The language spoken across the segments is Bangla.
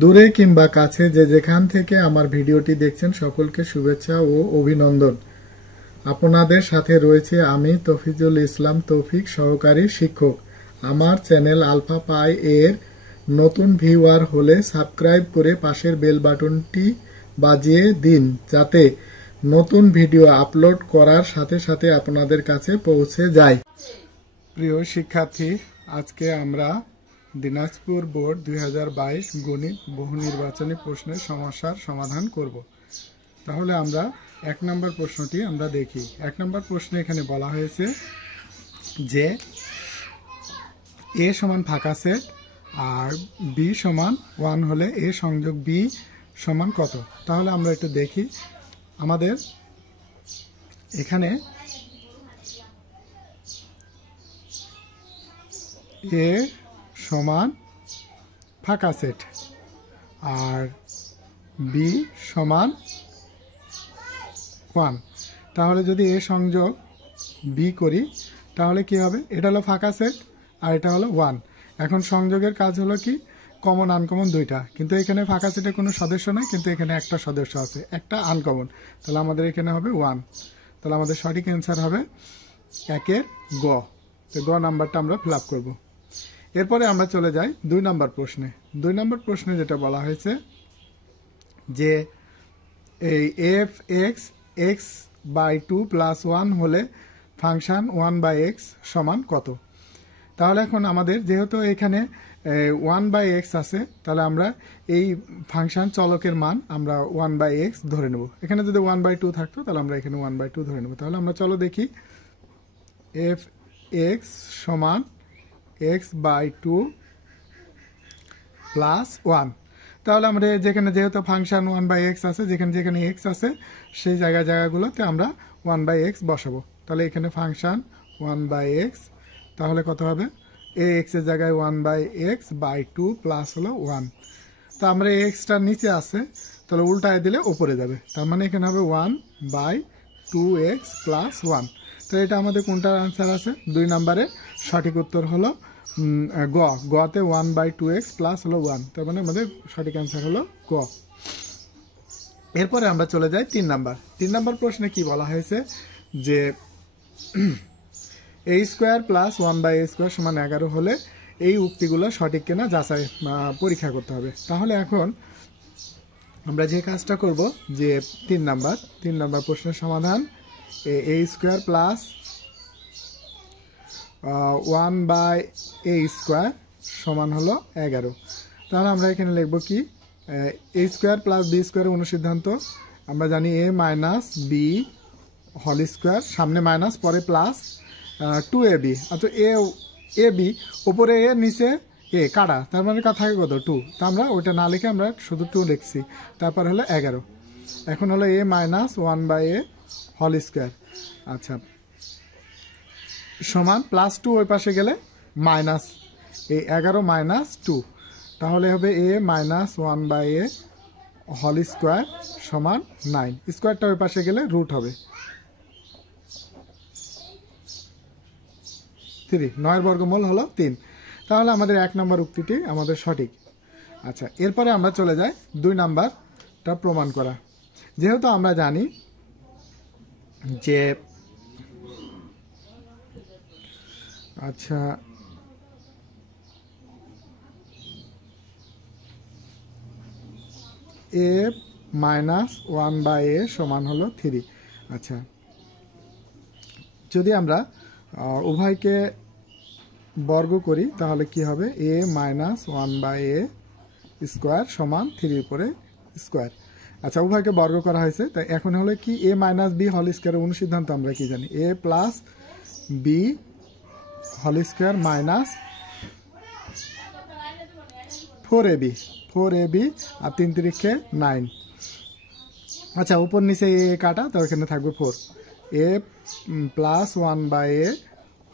দূরে কিংবা কাছে যে যেখান থেকে আমার ভিডিওটি দেখছেন সকলকে শুভেচ্ছা ও অভিনন্দন। আপনাদের সাথে রয়েছে আমি তৌফিজুল ইসলাম তৌফিক, সহকারী শিক্ষক। আমার চ্যানেল আলফা পাই এর নতুন ভিউয়ার হলে সাবস্ক্রাইব করে পাশের বেল বাটনটি বাজিয়ে দিন, যাতে নতুন ভিডিও আপলোড করার সাথে সাথে আপনাদের কাছে পৌঁছে যায়। প্রিয় শিক্ষার্থী, আজকে আমরা দিনাজপুর বোর্ড 2022 গণিত বহু নির্বাচনী প্রশ্নের সমস্যার সমাধান করব। তাহলে আমরা 1 নম্বর প্রশ্নটি আমরা দেখি। 1 নম্বর প্রশ্নে এখানে বলা হয়েছে যে a সমান ফাঁকা সেট আর b সমান 1 হলে a সংযোগ b সমান কত। তাহলে আমরা একটু দেখি। আমাদের এখানে a সমান ফাঁকা সেট আর b সমান 1। তাহলে যদি a সংযোগ b করি তাহলে কি হবে? এটা হলো ফাঁকা সেট আর এটা হলো 1। এখন সংযোগের কাজ হলো কি, কমন আনকমন দুইটা, কিন্তু এখানে ফাঁকা সেটে কোনো সদস্য নাই, কিন্তু এখানে একটা সদস্য আছে, একটা আনকমন। তাহলে আমাদের এখানে হবে 1। তাহলে আমাদের সঠিক অ্যান্সার হবে 1-এর গ। তো গ নাম্বারটা আমরা ফিল আপ করবো। এরপরে আমরা চলে যাই 2 নম্বর প্রশ্নে। 2 নম্বর প্রশ্নে যেটা বলা হয়েছে যে এই f(x) x/2 + 1 হলে ফাংশন 1/x সমান কত। তাহলে এখন আমাদের যেহেতু এখানে 1/x আছে, তাহলে আমরা এই ফাংশন চলকের মান আমরা 1/x ধরে নেব। এখানে যদি 1/2 থাকতো তাহলে আমরা এখানে 1/2 ধরে নেব। তাহলে আমরা চলো দেখি f(x) সমান x/2 + 1। তাহলে আমরা যেখানে যেহেতু ফাংশন 1/x আছে, যেখানে যেখানে x আছে সেই জায়গাগুলোতে আমরা 1/x বসাবো। তাহলে এখানে ফাংশন 1/x, তাহলে কত হবে? ax এর জায়গায় 1/x/2 প্লাস হলো 1। তা আমরা xটা নিচে আছে, তাহলে উল্টায় দিলে উপরে যাবে। তার মানে এখানে হবে 1/2x + 1। তো এটা আমাদের কোনটার আনসার আছে? 2 নম্বরে সঠিক উত্তর হলো গ। গতে 1/2x প্লাস হলো 1। তার মানে আমাদের সঠিক অ্যান্সার হলো গ। এরপরে আমরা চলে যাই 3 নাম্বার। 3 নাম্বার প্রশ্নে কি বলা হয়েছে যে a² + 1/a² সমান 11 হলে এই উক্তিগুলো সঠিক কিনা যাচাই পরীক্ষা করতে হবে। তাহলে এখন আমরা যে কাজটা করব যে 3 নাম্বার প্রশ্নের সমাধান a² + 1/a² সমান হলো 11। তাহলে আমরা এখানে লিখব কি, a² + b² অনুসিদ্ধান্ত আমরা জানি a - b হোল স্কয়ার, সামনে মাইনাস পরে প্লাস 2ab। আচ্ছা ab উপরে a নিচে a কাটা, তার মানে থাকে কত? 2। তা আমরা ওইটা না লিখে আমরা শুধু 2 লিখছি। তারপর হলো 11। এখন হলো a - 1/a হোল স্কয়ার, আচ্ছা সমান +2 ওই পাশে গেলে মাইনাস এই 11 - 2। তাহলে হবে a - 1/a হোল স্কয়ার সমান 9। স্কয়ারটা ওই পাশে গেলে রুট হবে 3। 9 এর বর্গমূল হলো 3। তাহলে আমাদের 1 নম্বর উক্তিটি আমাদের সঠিক। আচ্ছা, এরপরে আমরা চলে যাই 2 নাম্বারটা প্রমাণ করা। যেহেতু আমরা জানি যে আচ্ছা a - 1/a সমান হলো 3। আচ্ছা, যদি আমরা উভয়কে বর্গ করি তাহলে কি হবে? a - 1/a² সমান 3 উপরে স্কোয়ার। আচ্ছা, উভয়কে বর্গ করা হয়েছে, তাই এখন হলো কি a - b হোল স্কয়ার অনুসিদ্ধান্ত আমরা কি জানি? a + b whole square minus 4ab আর 3 3 9। আচ্ছা, উপর নিচে a কাটা, তো এখানে থাকবে 4। a + 1/a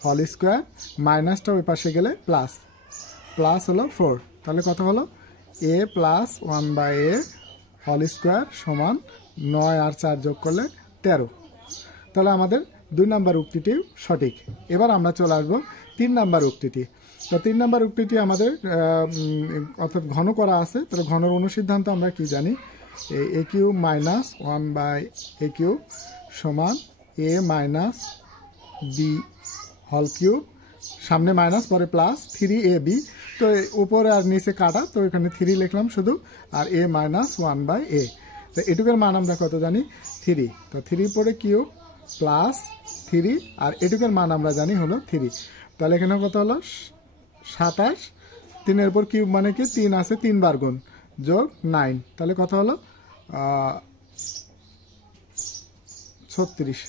হোল স্কয়ার মাইনাসটা ওই পাশে গেলে প্লাস হলো 4। তাহলে কত হলো? a + 1/a হোল স্কয়ার সমান 9 আর 4 যোগ করলে 13। তাহলে আমাদের 2 নাম্বার উক্তিটি সঠিক। এবার আমরা চলে আসবো 3 নাম্বার উক্তিটি। তো 3 নম্বর উক্তিটি আমাদের অর্থাৎ ঘন করা আছে। তাহলে ঘনের অনুসিদ্ধান্ত আমরা কি জানি, A cube minus 1/a cube সমান a minus B whole cube, সামনে মাইনাস পরে প্লাস 3ab, তো উপরে আর নিচে কাটা, তো এখানে 3 লিখলাম শুধু, আর a মাইনাস 1/a। তো এটুকের মান আমরা কত জানি 3, তো 3 পরে কিউব প্লাস 3, আর এটুকের মান আমরা জানি হলো 3। তাহলে এখানে কত হলো 27, 3 এর পর কিউব মানে কি 3 আছে 3 বার গুণ যোগ 9, তাহলে কত হলো 36।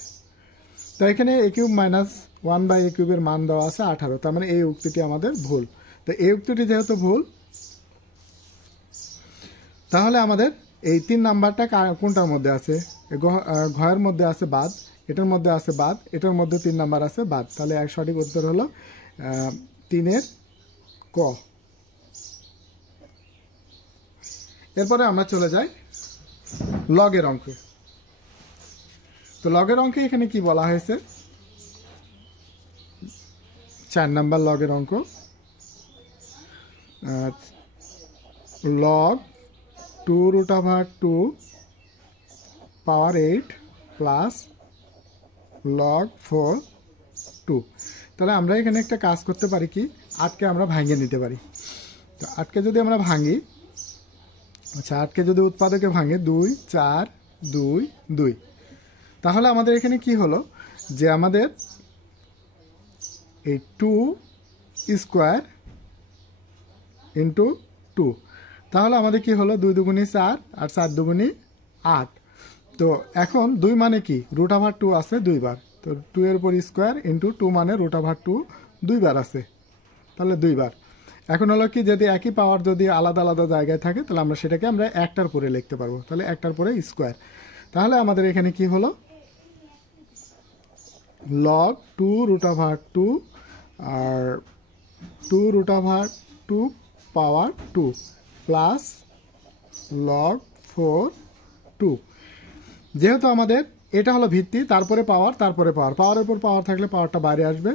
তো এখানে a কিউব মাইনাস 1/a কিউবের মান দেওয়া আছে 18, তার মানে এই উক্তিটি আমাদের ভুল। তো এই উক্তিটি যেহেতু ভুল, তাহলে আমাদের এই 3 নাম্বারটা কোনটার মধ্যে আছে, ঘয়ের মধ্যে আছে বাদ, এটার মধ্যে আছে বাদ, এটার মধ্যে 3 নাম্বার আছে বাদ, তাহলে এক সঠিক উত্তর হলো 3 ক। এরপরে আমরা চলে যাই লগের অঙ্কে। তো লগের অঙ্কে এখানে কি বলা হয়েছে, 4 নাম্বার লগের অঙ্ক, লগ 2√2 পাওয়ার 8 প্লাস লগ 4 2। তাহলে আমরা এখানে একটা কাজ করতে পারি কি, 8কে আমরা ভাঙিয়ে নিতে পারি। তো 8কে যদি আমরা ভাঙি, আচ্ছা 8কে যদি উৎপাদকে ভাঙে 2 4 2 2, তাহলে আমাদের এখানে কি হলো যে আমাদের এই 2 স্কোয়ার ইন্টু 2, তাহলে আমাদের কি হলো 2 দুগুণী 4 আর 4 দুগুণী 8। তো এখন 2 মানে কি √2 আছে 2 বার, তো 2 এর উপর স্কোয়ার ইন্টু 2 মানে √2 2 বার আছে, তাহলে 2 বার। এখন হলো কি যদি একই পাওয়ার যদি আলাদা আলাদা জায়গায় থাকে, তাহলে আমরা সেটাকে আমরা একটার পরে লিখতে পারবো, তাহলে একটার পরে স্কোয়ার। তাহলে আমাদের এখানে কি হলো লগ 2√2 আর 2√2 পাওয়ার 2 প্লাস লগ 4 2। যেহেতু আমাদের এটা হলো ভিত্তি, তারপরে পাওয়ার, তারপরে পাওয়ার, পাওয়ারের উপর পাওয়ার থাকলে পাওয়ারটা বাইরে আসবে,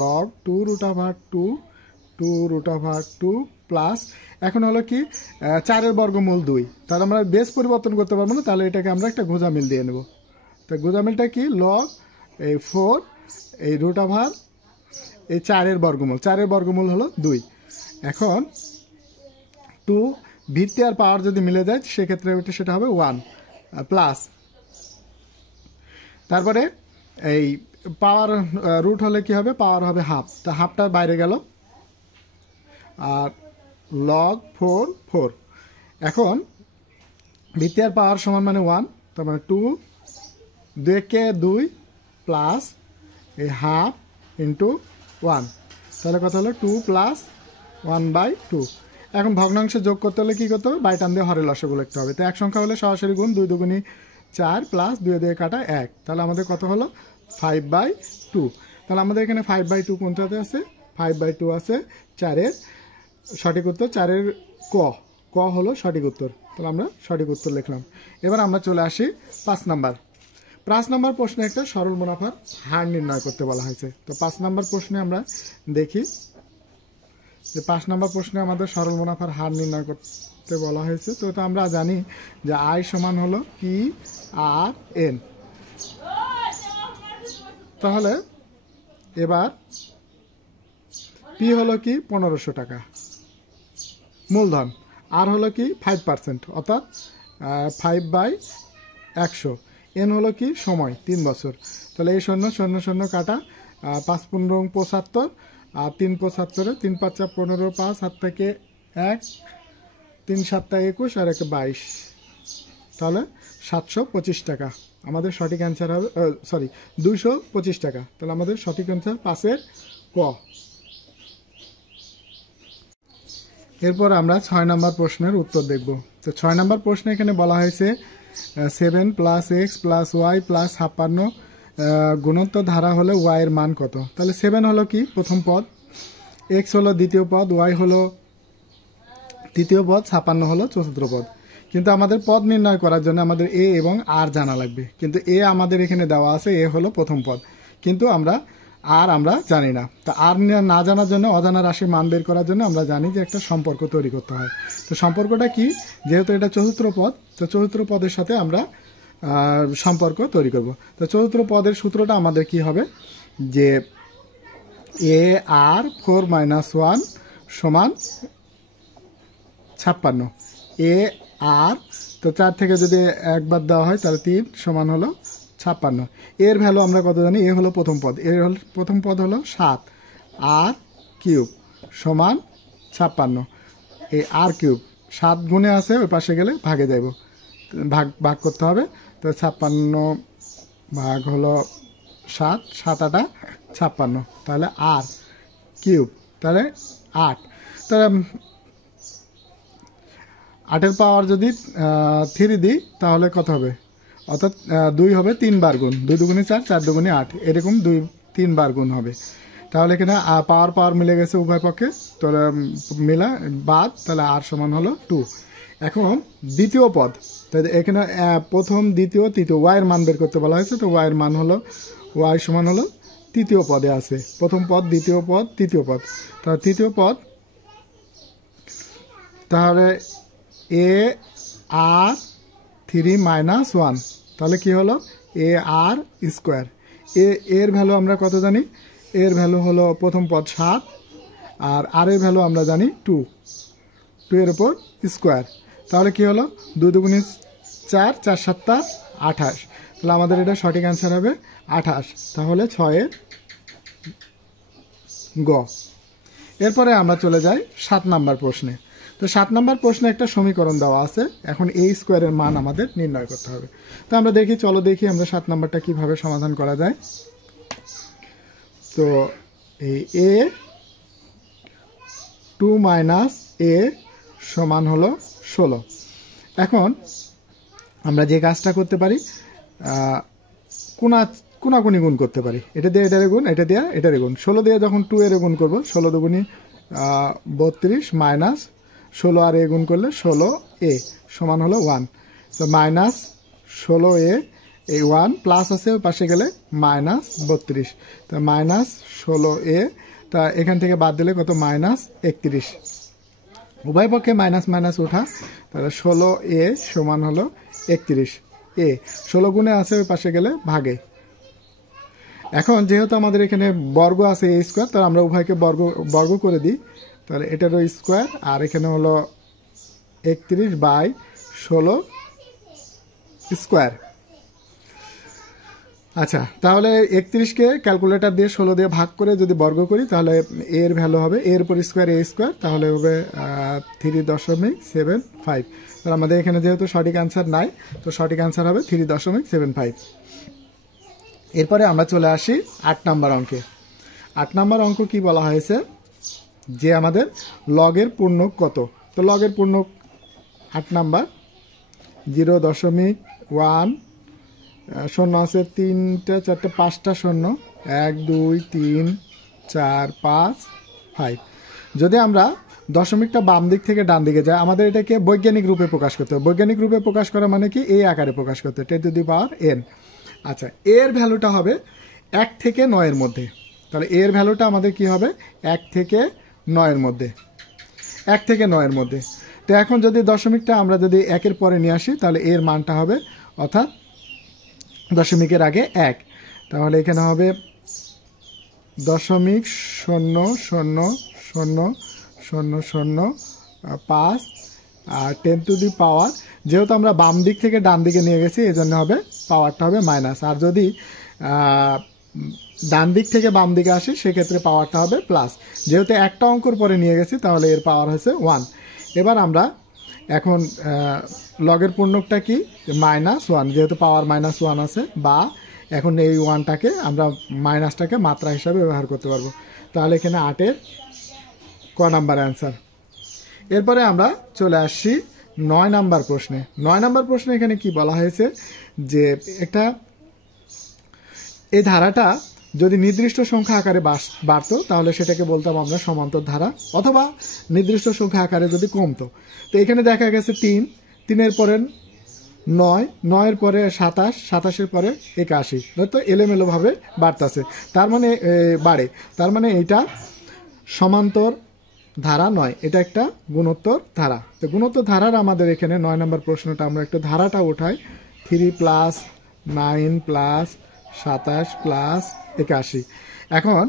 লগ 2√2 প্লাস, এখন হলো কি 4 বর্গমূল 2, তাহলে আমরা বেস পরিবর্তন করতে পারবো না, তাহলে এটাকে আমরা একটা গোজামিল দিয়ে নেব। তো গোজামিলটা কি লগ এই 4 এই √, এই 4 বর্গমূল, 4 বর্গমূল হলো 2। এখন 2 ভিত্তি আর পাওয়ার যদি মিলে যায় সেক্ষেত্রে সেটা হবে 1 প্লাস, তারপরে এই পাওয়ার রুট হলে কি হবে, পাওয়ার হবে হাফ, তা হাফটা বাইরে গেল, আর লগ 4 এখন ভিত্তি আর পাওয়ার সমান মানে 1, তার মানে 2 2 2 প্লাস এই হাফ ইন্টু 1, তাহলে কত হলো 2 প্লাস 1/2। এখন ভগ্নাংশে যোগ করতে হলে কি করতে হবে, বাই টান দিয়ে হরের লসাগু লিখতে হবে। তো এক সংখ্যা হলে সরাসরি গুণ, 2 দুগুণী 4 প্লাস 2 দিয়ে কাটা 1, তাহলে আমাদের কত হলো 5/2। তাহলে আমাদের এখানে 5/2 কোনটাতে আছে, 5/2 আছে 4-এর, সঠিক উত্তর 4-এর ক হলো সঠিক উত্তর, তাহলে আমরা সঠিক উত্তর লিখলাম। এবার আমরা চলে আসি 5 নাম্বার। 5 নাম্বার প্রশ্নে একটা সরল মুনাফার হার নির্ণয় করতে বলা হয়েছে। তো 5 নাম্বার প্রশ্নে আমরা দেখি যে 5 নাম্বার প্রশ্নে আমাদের সরল মুনাফার হার নির্ণয় করতে বলা হয়েছে। তো এটা আমরা জানি যে আই সমান হলো PRN। তাহলে এবার পি হলো কি 1500 টাকা মূলধন, আর হলো কি 5% অর্থাৎ 5/100, এন হলো কি সময় 3 বছর। তাহলে এই 0 0 0 কাটা, 5 15 75, আর 3 75, 3 5 15, 5 হাত থেকে 1, 3 7 21 আর 1 22, তাহলে 725 টাকা আমাদের সঠিক অ্যান্সার হবে, সরি 225 টাকা। তাহলে আমাদের সঠিক অ্যান্সার 5-এর ক। এরপর আমরা 6 নাম্বার প্রশ্নের উত্তর দেখব। তো 6 নাম্বার প্রশ্নে এখানে বলা হয়েছে 7 + x + y + 56 গুণোত্তর ধারা হলে y এর মান কত। তাহলে 7 হলো কি প্রথম পদ, x হলো দ্বিতীয় পদ, y হলো তৃতীয় পদ, 56 হলো চতুর্থ পদ। কিন্তু আমাদের পদ নির্ণয় করার জন্য আমাদের a এবং r জানা লাগবে, কিন্তু a আমাদের এখানে দেওয়া আছে, a হলো প্রথম পদ, কিন্তু আমরা আর আমরা জানি না। তো আর না জানার জন্য, অজানা রাশির মান বের করার জন্য আমরা জানি যে একটা সম্পর্ক তৈরি করতে হয়। তো সম্পর্কটা কি, যেহেতু এটা চতুর্থ পদ, তো চতুর্থ পদের সাথে আমরা সম্পর্ক তৈরি করব। তো চতুর্থ পদের সূত্রটা আমাদের কি হবে, যে এ আর 4 - 1 সমান 56। এ আর, তো 4 থেকে যদি একবার দেওয়া হয় তাহলে 3 সমান হলো 56। এর ভ্যালু আমরা কত জানি, এ হলো প্রথম পদ, এর প্রথম পদ হলো 7 আর কিউব সমান 56। এই আর কিউব 7 গুণে আছে, ওই পাশে গেলে ভাগে যাইব, ভাগ করতে হবে। তো 56 ভাগ হলো 7, 7 × 8 = 56, তাহলে আর কিউব, তাহলে 8। তাহলে 8-এর পাওয়ার যদি 3 দিই তাহলে কত হবে, অর্থাৎ 2 হবে 3 বার গুণ, 2 দুগুণে 4, 4 দুগুণে 8, এরকম 2-3 বার গুণ হবে। তাহলে এখানে পাওয়ার মিলে গেছে উভয় পক্ষে, তাহলে মিলা বাদ, তাহলে আর সমান হলো 2। এখন দ্বিতীয় পদ, এখানে প্রথম, দ্বিতীয়, তৃতীয় ওয়াইয়ের মান বের করতে বলা হয়েছে। তো ওয়াইয়ের মান হলো, ওয়াই সমান হলো তৃতীয় পদে আছে, প্রথম পদ, দ্বিতীয় পদ, তৃতীয় পদ। তাহলে তৃতীয় পদ, তাহলে এ আর 3 - 1, তাহলে কি হলো এ আর স্কোয়ার। এর ভ্যালু আমরা কত জানি, এর ভ্যালু হলো প্রথম পদ 7 আর এর ভ্যালু আমরা জানি 2, 2 এর উপর স্কোয়ার। তাহলে কি হলো 2 দুগুণে 4, 4 × 7 = 28। তাহলে আমাদের এটা সঠিক অ্যান্সার হবে 28। তাহলে 6-এর গ। এরপরে আমরা চলে যাই 7 নাম্বার প্রশ্নে। তো 7 নাম্বার প্রশ্নে একটা সমীকরণ দেওয়া আছে, এখন এ স্কোয়ারের মান আমাদের নির্ণয় করতে হবে। তো আমরা দেখি, চলো দেখি আমরা 7 নাম্বারটা কিভাবে সমাধান করা যায়। তো এই এ 2 - a সমান হলো 16। এখন আমরা যে কাজটা করতে পারি, কোনাকুনি গুণ করতে পারি, এটা দিয়ে এটারে গুণ, এটা দিয়ে এটারে গুণ। 16 দিয়ে যখন 2 এর গুণ করবো, 16 দুগুণি 32 মাইনাস 16 আর এ গুণ করলে 16a সমান হলো 1। তো -16a, এই 1 প্লাস আছে ওই পাশে গেলে -32, তো -16a, তা এখান থেকে বাদ দিলে কত, -31। উভয় পক্ষে মাইনাস মাইনাস ওঠা, তাহলে 16a সমান হলো 31। এ 16 গুণে আছে, ওই পাশে গেলে ভাগে। এখন যেহেতু আমাদের এখানে বর্গ আছে এ স্কোয়ার, তাহলে আমরা উভয়কে বর্গ করে দিই। তাহলে এটারও স্কোয়ার, আর এখানে হলো 31/16 স্কোয়ার। আচ্ছা, তাহলে 31কে ক্যালকুলেটর দিয়ে 16 দিয়ে ভাগ করে যদি বর্গ করি, তাহলে এর ভ্যালু হবে, এর উপর স্কোয়ার এ স্কোয়ার, তাহলে হবে 3.75। তাহলে আমাদের এখানে যেহেতু সঠিক অ্যান্সার নাই, তো সঠিক অ্যান্সার হবে 3.75। এরপরে আমরা চলে আসি 8 নাম্বার অঙ্কে। 8 নাম্বার অঙ্ক কি বলা হয়েছে, যে আমাদের লগের পূর্ণক কত। তো লগের পূর্ণক 8 নাম্বার 0.1, শূন্য আছে 3টা 4টা 5টা শূন্য, 1 2 3 4 5 5। যদি আমরা দশমিকটা বাম দিক থেকে ডান দিকে যায়, আমাদের এটাকে বৈজ্ঞানিক রূপে প্রকাশ করতে হবে। বৈজ্ঞানিক রূপে প্রকাশ করা মানে কি, এই আকারে প্রকাশ করতে হবে, 10⁻n। আচ্ছা, এর ভ্যালুটা হবে 1 থেকে 9 এর মধ্যে। তাহলে এর ভ্যালুটা আমাদের কি হবে, 1 থেকে 9 এর মধ্যে, 1 থেকে 9 এর মধ্যে। তো এখন যদি দশমিকটা আমরা যদি 1-এর পরে নিয়ে আসি, তাহলে এর মানটা হবে, অর্থাৎ দশমিকের আগে 1, তাহলে এখানে হবে 0.000005 আর 10⁻, যেহেতু আমরা বাম দিক থেকে ডান দিকে নিয়ে গেছি, এই জন্য হবে পাওয়ারটা হবে মাইনাস। আর যদি ডান দিক থেকে বাম দিকে আসি, সেক্ষেত্রে পাওয়ারটা হবে প্লাস। যেহেতু একটা অঙ্কর পরে নিয়ে গেছি, তাহলে এর পাওয়ার হচ্ছে 1। এবার আমরা এখন লগের পূর্ণকটা কি, -1, যেহেতু পাওয়ার -1 আছে, বা এখন এই 1টাকে আমরা মাইনাসটাকে মাত্রা হিসাবে ব্যবহার করতে পারবো। তাহলে এখানে 8-এর ক নাম্বার অ্যান্সার। এরপরে আমরা চলে আসছি 9 নাম্বার প্রশ্নে। 9 নাম্বার প্রশ্নে এখানে কি বলা হয়েছে, যে একটা এই ধারাটা যদি নির্দিষ্ট সংখ্যা আকারে বাড়তো, তাহলে সেটাকে বলতাম আমরা সমান্তর ধারা, অথবা নির্দিষ্ট সংখ্যা আকারে যদি কমতো। তো এখানে দেখা গেছে 3, 3-এর পরে 9 পরে 27, 27-এর পরে 81, তো এলোমেলোভাবে বাড়তেছে, তার মানে বাড়ে, তার মানে এইটা সমান্তর ধারা নয়, এটা একটা গুণোত্তর ধারা। তো গুণোত্তর ধারার আমাদের এখানে 9 নম্বর প্রশ্নটা আমরা একটু ধারাটা উঠাই। 3 + 9 + 27 + 81। এখন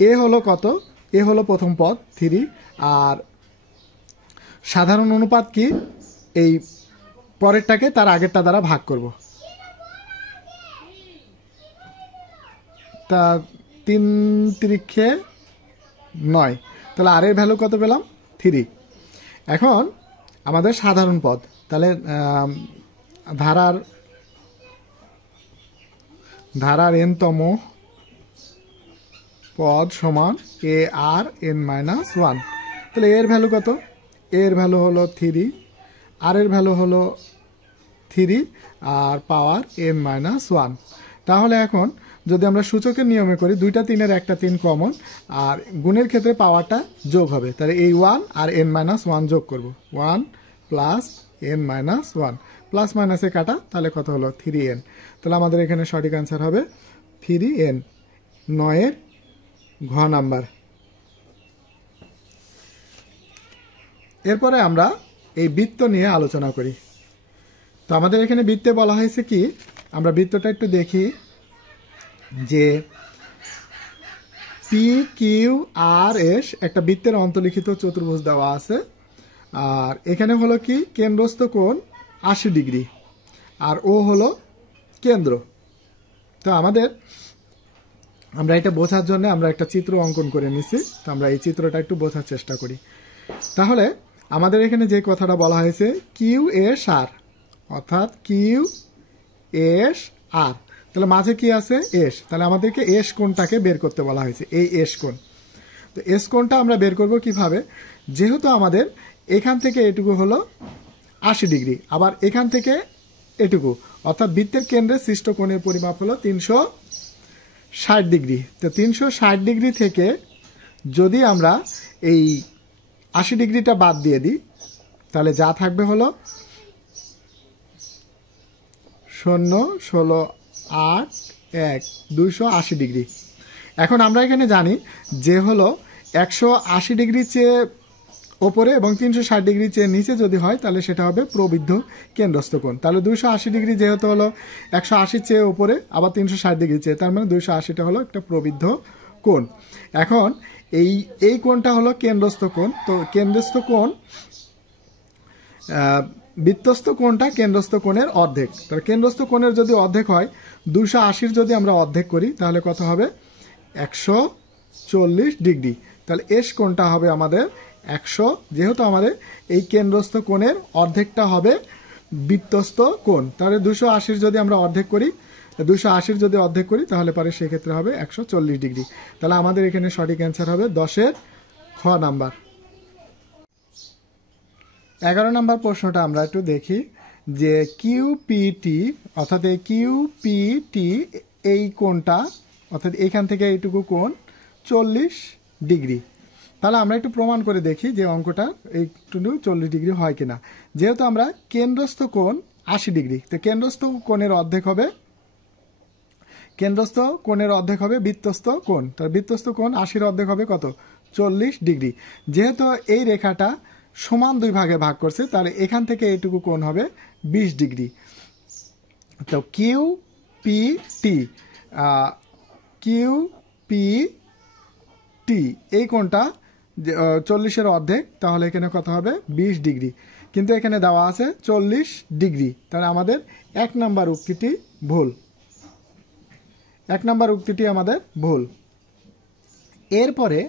এ হলো কত? এ হলো প্রথম পদ 3, আর সাধারণ অনুপাত কি? এই পরেরটাকে তার আগেরটা দ্বারা ভাগ করব। তা 3 × 9, তাহলে আর এর ভ্যালু কত পেলাম? 3। এখন আমাদের সাধারণ পদ, তাহলে ধারার n-তম পদ সমান ARn-1। তাহলে এর ভ্যালু কত? এর ভ্যালু হলো 3, আর এর ভ্যালু হলো 3, আর পাওয়ার n-1। তাহলে এখন যদি আমরা সূচকের নিয়মে করি, 2টা 3-এর একটা 3 কমন, আর গুণের ক্ষেত্রে পাওয়ারটা যোগ হবে, তাহলে এই 1 আর n-1 যোগ করব। 1 + n-1, প্লাস মাইনাসে কাটা, তাহলে কত হলো? 3n। তাহলে আমাদের এখানে সঠিক অ্যান্সার হবে 3n, 9-এর ঘ নাম্বার। এরপরে আমরা এই বৃত্ত নিয়ে আলোচনা করি। তো আমাদের এখানে বৃত্তে বলা হয়েছে কি, আমরা বৃত্তটা একটু দেখি, যে PQRS একটা বৃত্তের অন্তর্লিখিত চতুর্ভুজ দেওয়া আছে, আর এখানে হলো কি কেন্দ্রস্থ কোণ 80 ডিগ্রি, আর ও হলো কেন্দ্র। তো আমরা এটা বোঝার জন্য আমরা একটা চিত্র অঙ্কন করে নিছি। তো আমরা এই চিত্রটা একটু বোঝার চেষ্টা করি। তাহলে আমাদের এখানে যে কথাটা বলা হয়েছে QSR, অর্থাৎ QSR, তাহলে মাঝে কি আছে? এস। তাহলে আমাদেরকে এস কোণটাকে বের করতে বলা হয়েছে, এই এস কোণ। তো এস কোণটা আমরা বের করব কিভাবে? যেহেতু আমাদের এখান থেকে এটুকু হলো 80 ডিগ্রি, আবার এখান থেকে এটুকু, অর্থাৎ বৃত্তের কেন্দ্রে সৃষ্ট কোণের পরিমাপ হলো 360 ডিগ্রি। তো 360 ডিগ্রি থেকে যদি আমরা এই 80 ডিগ্রিটা বাদ দিয়ে দিই, তাহলে যা থাকবে হলো 0, 16, 8, 1, 280 ডিগ্রি। এখন আমরা এখানে জানি যে হলো 180 ডিগ্রির চেয়ে ওপরে এবং 360 ডিগ্রির চেয়ে নিচে যদি হয়, তাহলে সেটা হবে প্রবৃদ্ধ কেন্দ্রস্থ কোণ। তাহলে 280 ডিগ্রি যেহেতু হলো 180 চেয়ে ওপরে, আবার 360 ডিগ্রি চেয়ে, তার মানে 280টা হলো একটা প্রবৃদ্ধ কোণ। এখন এই কোণটা হলো কেন্দ্রস্থ কোণ। তো কেন্দ্রস্থ কোণ, বৃত্তস্থ কোণটা কেন্দ্রস্থ কোণের অর্ধেক। তাহলে কেন্দ্রস্থ কোণের যদি অর্ধেক হয়, 280 যদি আমরা অর্ধেক করি, তাহলে কত হবে? 140 ডিগ্রি। তাহলে এস কোণটা হবে আমাদের 100, যেহেতু আমাদের এই কেন্দ্রস্থ কোণের অর্ধেকটা হবে বৃত্তস্থ কোণ। তাহলে 280 যদি আমরা অর্ধেক করি, 280 যদি অর্ধেক করি, তাহলে পরে সেক্ষেত্রে হবে 140 ডিগ্রি। তাহলে আমাদের এখানে সঠিক অ্যান্সার হবে 10-এর খ নাম্বার। 11 নম্বর প্রশ্নটা আমরা একটু দেখি, যে কিউপিটি, অর্থাৎ এই কিউপিটি এই কোণটা, অর্থাৎ এখান থেকে এইটুকু কোণ 40 ডিগ্রি। তাহলে আমরা একটু প্রমাণ করে দেখি যে অঙ্কটা এইটুকু 40 ডিগ্রি হয় কিনা। যেহেতু আমরা কেন্দ্রস্থ কোণ 80 ডিগ্রি, তো কেন্দ্রস্থ কোণের অর্ধেক হবে বৃত্তস্থ কোণ। তাহলে বৃত্তস্থ কোণ 80-এর অর্ধেক হবে কত? 40 ডিগ্রি। যেহেতু এই রেখাটা সমান দুই ভাগে ভাগ করছে, তাহলে এখান থেকে এইটুকু কোণ হবে 20 ডিগ্রি। তো কিউপিটি এই কোণটা 40-এর অর্ধেক, তাহলে এখানে কত হবে? 20 ডিগ্রি। কিন্তু এখানে দেওয়া আছে 40 ডিগ্রি, তাহলে আমাদের 1 নাম্বার উক্তিটি ভুল। 1 নাম্বার উক্তিটি আমাদের ভুল। এরপরে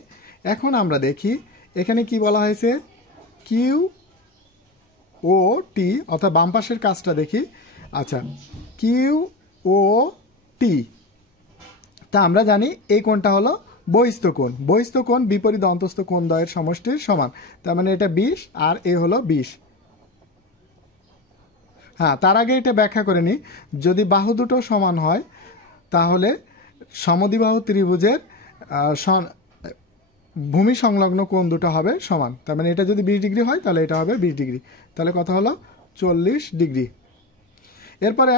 এখন আমরা দেখি এখানে কি বলা হয়েছে, QOT, অর্থাৎ বাম পাশের কাজটা দেখি। আচ্ছা, QOT, তা আমরা জানি এই কোণটা হলো বহিস্থ কোণ। বহিস্থ কোণ বিপরীত অন্তস্থ কোণ দ্বয়ের সমষ্টির সমান, তার মানে এটা 20 আর এ হলো 20। হ্যাঁ, তার আগে এটা ব্যাখ্যা করে নিই, যদি বাহু দুটো সমান হয়, তাহলে সমদ্বিবাহু ত্রিভুজের ভূমি সংলগ্ন কোণ দুটো হবে সমান। তার মানে এটা যদি 20 ডিগ্রি হয়, তাহলে এটা হবে 20 ডিগ্রি। তাহলে কত হলো? 40 ডিগ্রি। এরপরে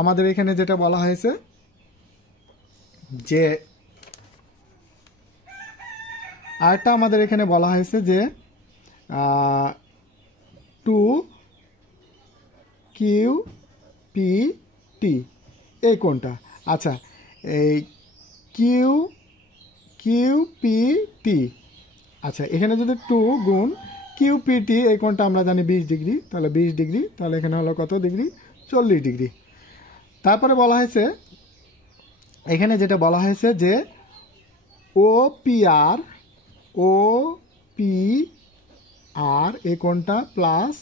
আমাদের এখানে যেটা বলা হয়েছে যে আরেকটা আমাদের এখানে বলা হয়েছে যে 2QPT এই কোনটা? আচ্ছা, এই QPT, আচ্ছা এখানে যদি 2 গুণ QPT এই কোণটা আমরা জানি 20 ডিগ্রি, তাহলে 20 ডিগ্রি, তাহলে এখানে হলো কত ডিগ্রি? 40 ডিগ্রি। তারপরে বলা হয়েছে এখানে যেটা বলা হয়েছে যে OPR এই কোণটা প্লাস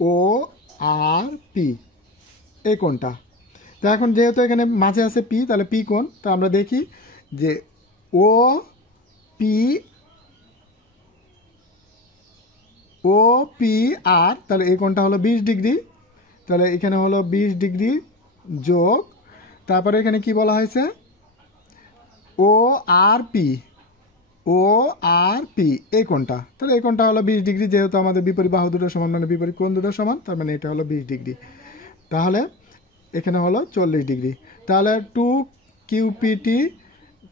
ORP এই কোণটা। তো এখন যেহেতু এখানে মাঝে আছে P, তাহলে P কোণ, তো আমরা দেখি যে OPR, তাহলে এই কোণটা হলো 20 ডিগ্রি, তাহলে এখানে হলো 20 ডিগ্রি যোগ, তারপরে এখানে কি বলা হয়েছে ORP এই কোণটা, তাহলে এই কোণটা হলো 20 ডিগ্রি, যেহেতু আমাদের বিপরীত বাহু দুটো সমান মানে বিপরীত কোণ দুটো সমান, তার মানে এটা হলো 20 ডিগ্রি, তাহলে এখানে হলো 40 ডিগ্রি। তাহলে 2QPT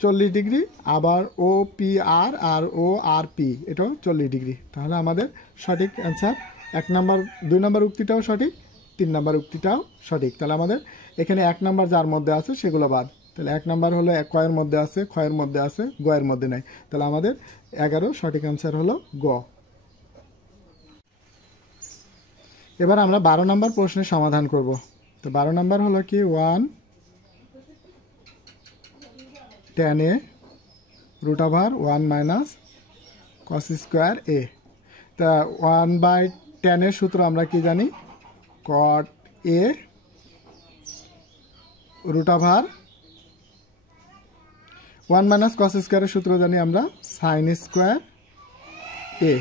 40 ডিগ্রি, আবার OPR আর ORP এটাও 40 ডিগ্রি। তাহলে আমাদের সঠিক অ্যান্সার 1 নম্বর, 2 নম্বর উক্তিটাও সঠিক, 3 নম্বর উক্তিটাও সঠিক। তাহলে আমাদের এখানে 1 নম্বর যার মধ্যে আছে সেগুলো বাদ। তাহলে 1 নম্বর হলো কয়ের মধ্যে আছে, ক্ষয়ের মধ্যে আছে, গয়ের মধ্যে নাই। তাহলে আমাদের 11 সঠিক অ্যান্সার হলো গ। এবার আমরা 12 নম্বর প্রশ্নের সমাধান করব। তো 12 নম্বর হলো কি 1 tan a √1 minus cos square a। তা 1/tan এর সূত্র আমরা কি জানি? cot a √1 মাইনাস cos স্কোয়ারের সূত্র জানি আমরা sin স্কোয়ার a।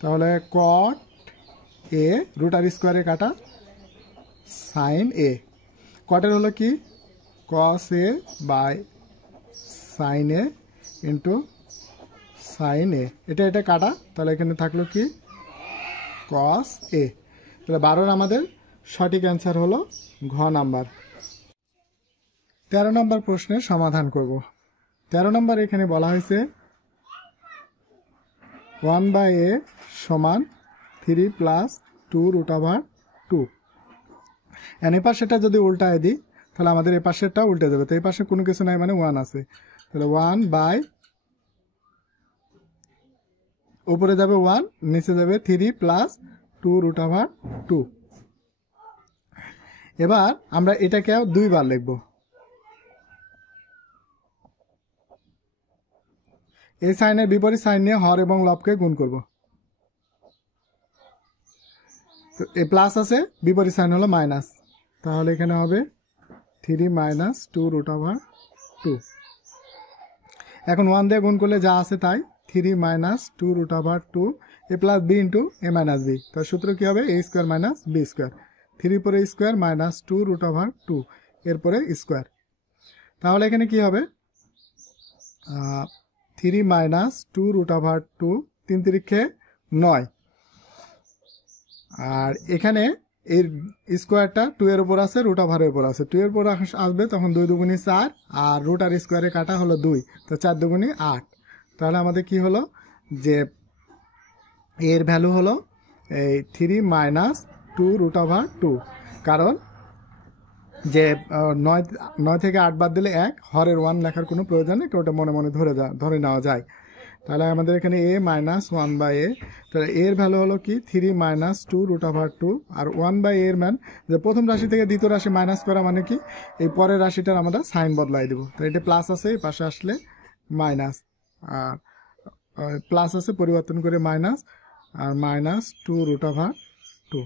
তাহলে cot a √r স্কোয়ারে কাটা sin a, কটের হলো কি cos a by sin a into sin a, এটা কাটা, তাহলে এখানে থাকলো কি cos a। তাহলে 12 আমাদের সঠিক অ্যান্সার হলো ঘ নাম্বার। 13 নম্বর প্রশ্নের সমাধান করব। 13 নম্বর এখানে বলা হয়েছে 1/a সমান 3 প্লাস 2 √2। এই পাশেটা যদি উল্টায় দিই তাহলে আমাদের এই পাশেরটা উল্টে যাবে, তো এই পাশে কোনো কিছু নাই মানে 1 আছে, তাহলে 1 বাই উপরে যাবে 1, নিচে যাবে 3 প্লাস 2 √2। এবার আমরা এটাকে 2 বার লিখব। এই সাইনের বিপরীত সাইন নিয়ে হর এবং লবকে গুণ করব। তো এই প্লাস আছে, বিপরীত সাইন হলো মাইনাস, তাহলে এখানে হবে 3 মাইনাস 2 √2। এখন 1 দিয়ে গুণ করলে যা আছে তাই, 3 minus 2 √2 a plus b into a minus b। তার সূত্র কি হবে? a square minus b square, 3 পরে স্কোয়ার মাইনাস 2 √2 এরপরে স্কোয়ার। তাহলে এখানে কি হবে 3 মাইনাস 2 √2, 3 তিরিক্ষে 9, আর এখানে এর স্কোয়ারটা 2 এর উপর আছে, √এর উপর আছে, 2 এর উপর আসবে তখন 2 দুগুণী 4, আর √r স্কোয়ারে কাটা হলো 2, তো 4 দুগুণী 8। তাহলে আমাদের কি হলো যে এর ভ্যালু হলো এই 3 মাইনাস 2 √2, কারণ যে 9 থেকে 8 বাদ দিলে 1, হরের 1 লেখার কোনো প্রয়োজন নেই, ওটা মনে মনে ধরে নেওয়া যায়। তাহলে আমাদের এখানে a মাইনাস 1/a, তাহলে এর ভ্যালু হলো কি 3 মাইনাস 2 √2, আর 1/a এর মান যে প্রথম রাশি থেকে দ্বিতীয় রাশি মাইনাস করা মানে কি এই পরের রাশিটার আমরা সাইন বদলাই দেবো। তো এটা প্লাস আছে, এই পাশে আসলে মাইনাস, আর প্লাস আছে পরিবর্তন করে মাইনাস, আর মাইনাস 2 √2।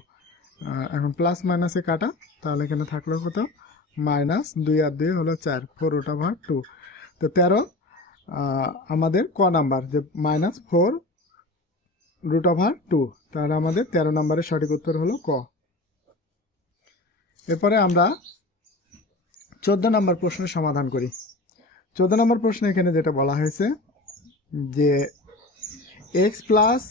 এখন প্লাস মাইনাসে কাটা, তাহলে এখানে থাকলো কত মাইনাস 2 আর 2 হলো 4, 4 √2। তো 13 আমাদের ক নাম্বার যে মাইনাস 4 √2, তাহলে আমাদের 13 নম্বরের সঠিক উত্তর হলো ক। এরপরে আমরা 14 নম্বর প্রশ্নের সমাধান করি। 14 নম্বর প্রশ্নে এখানে যেটা বলা হয়েছে যে x প্লাস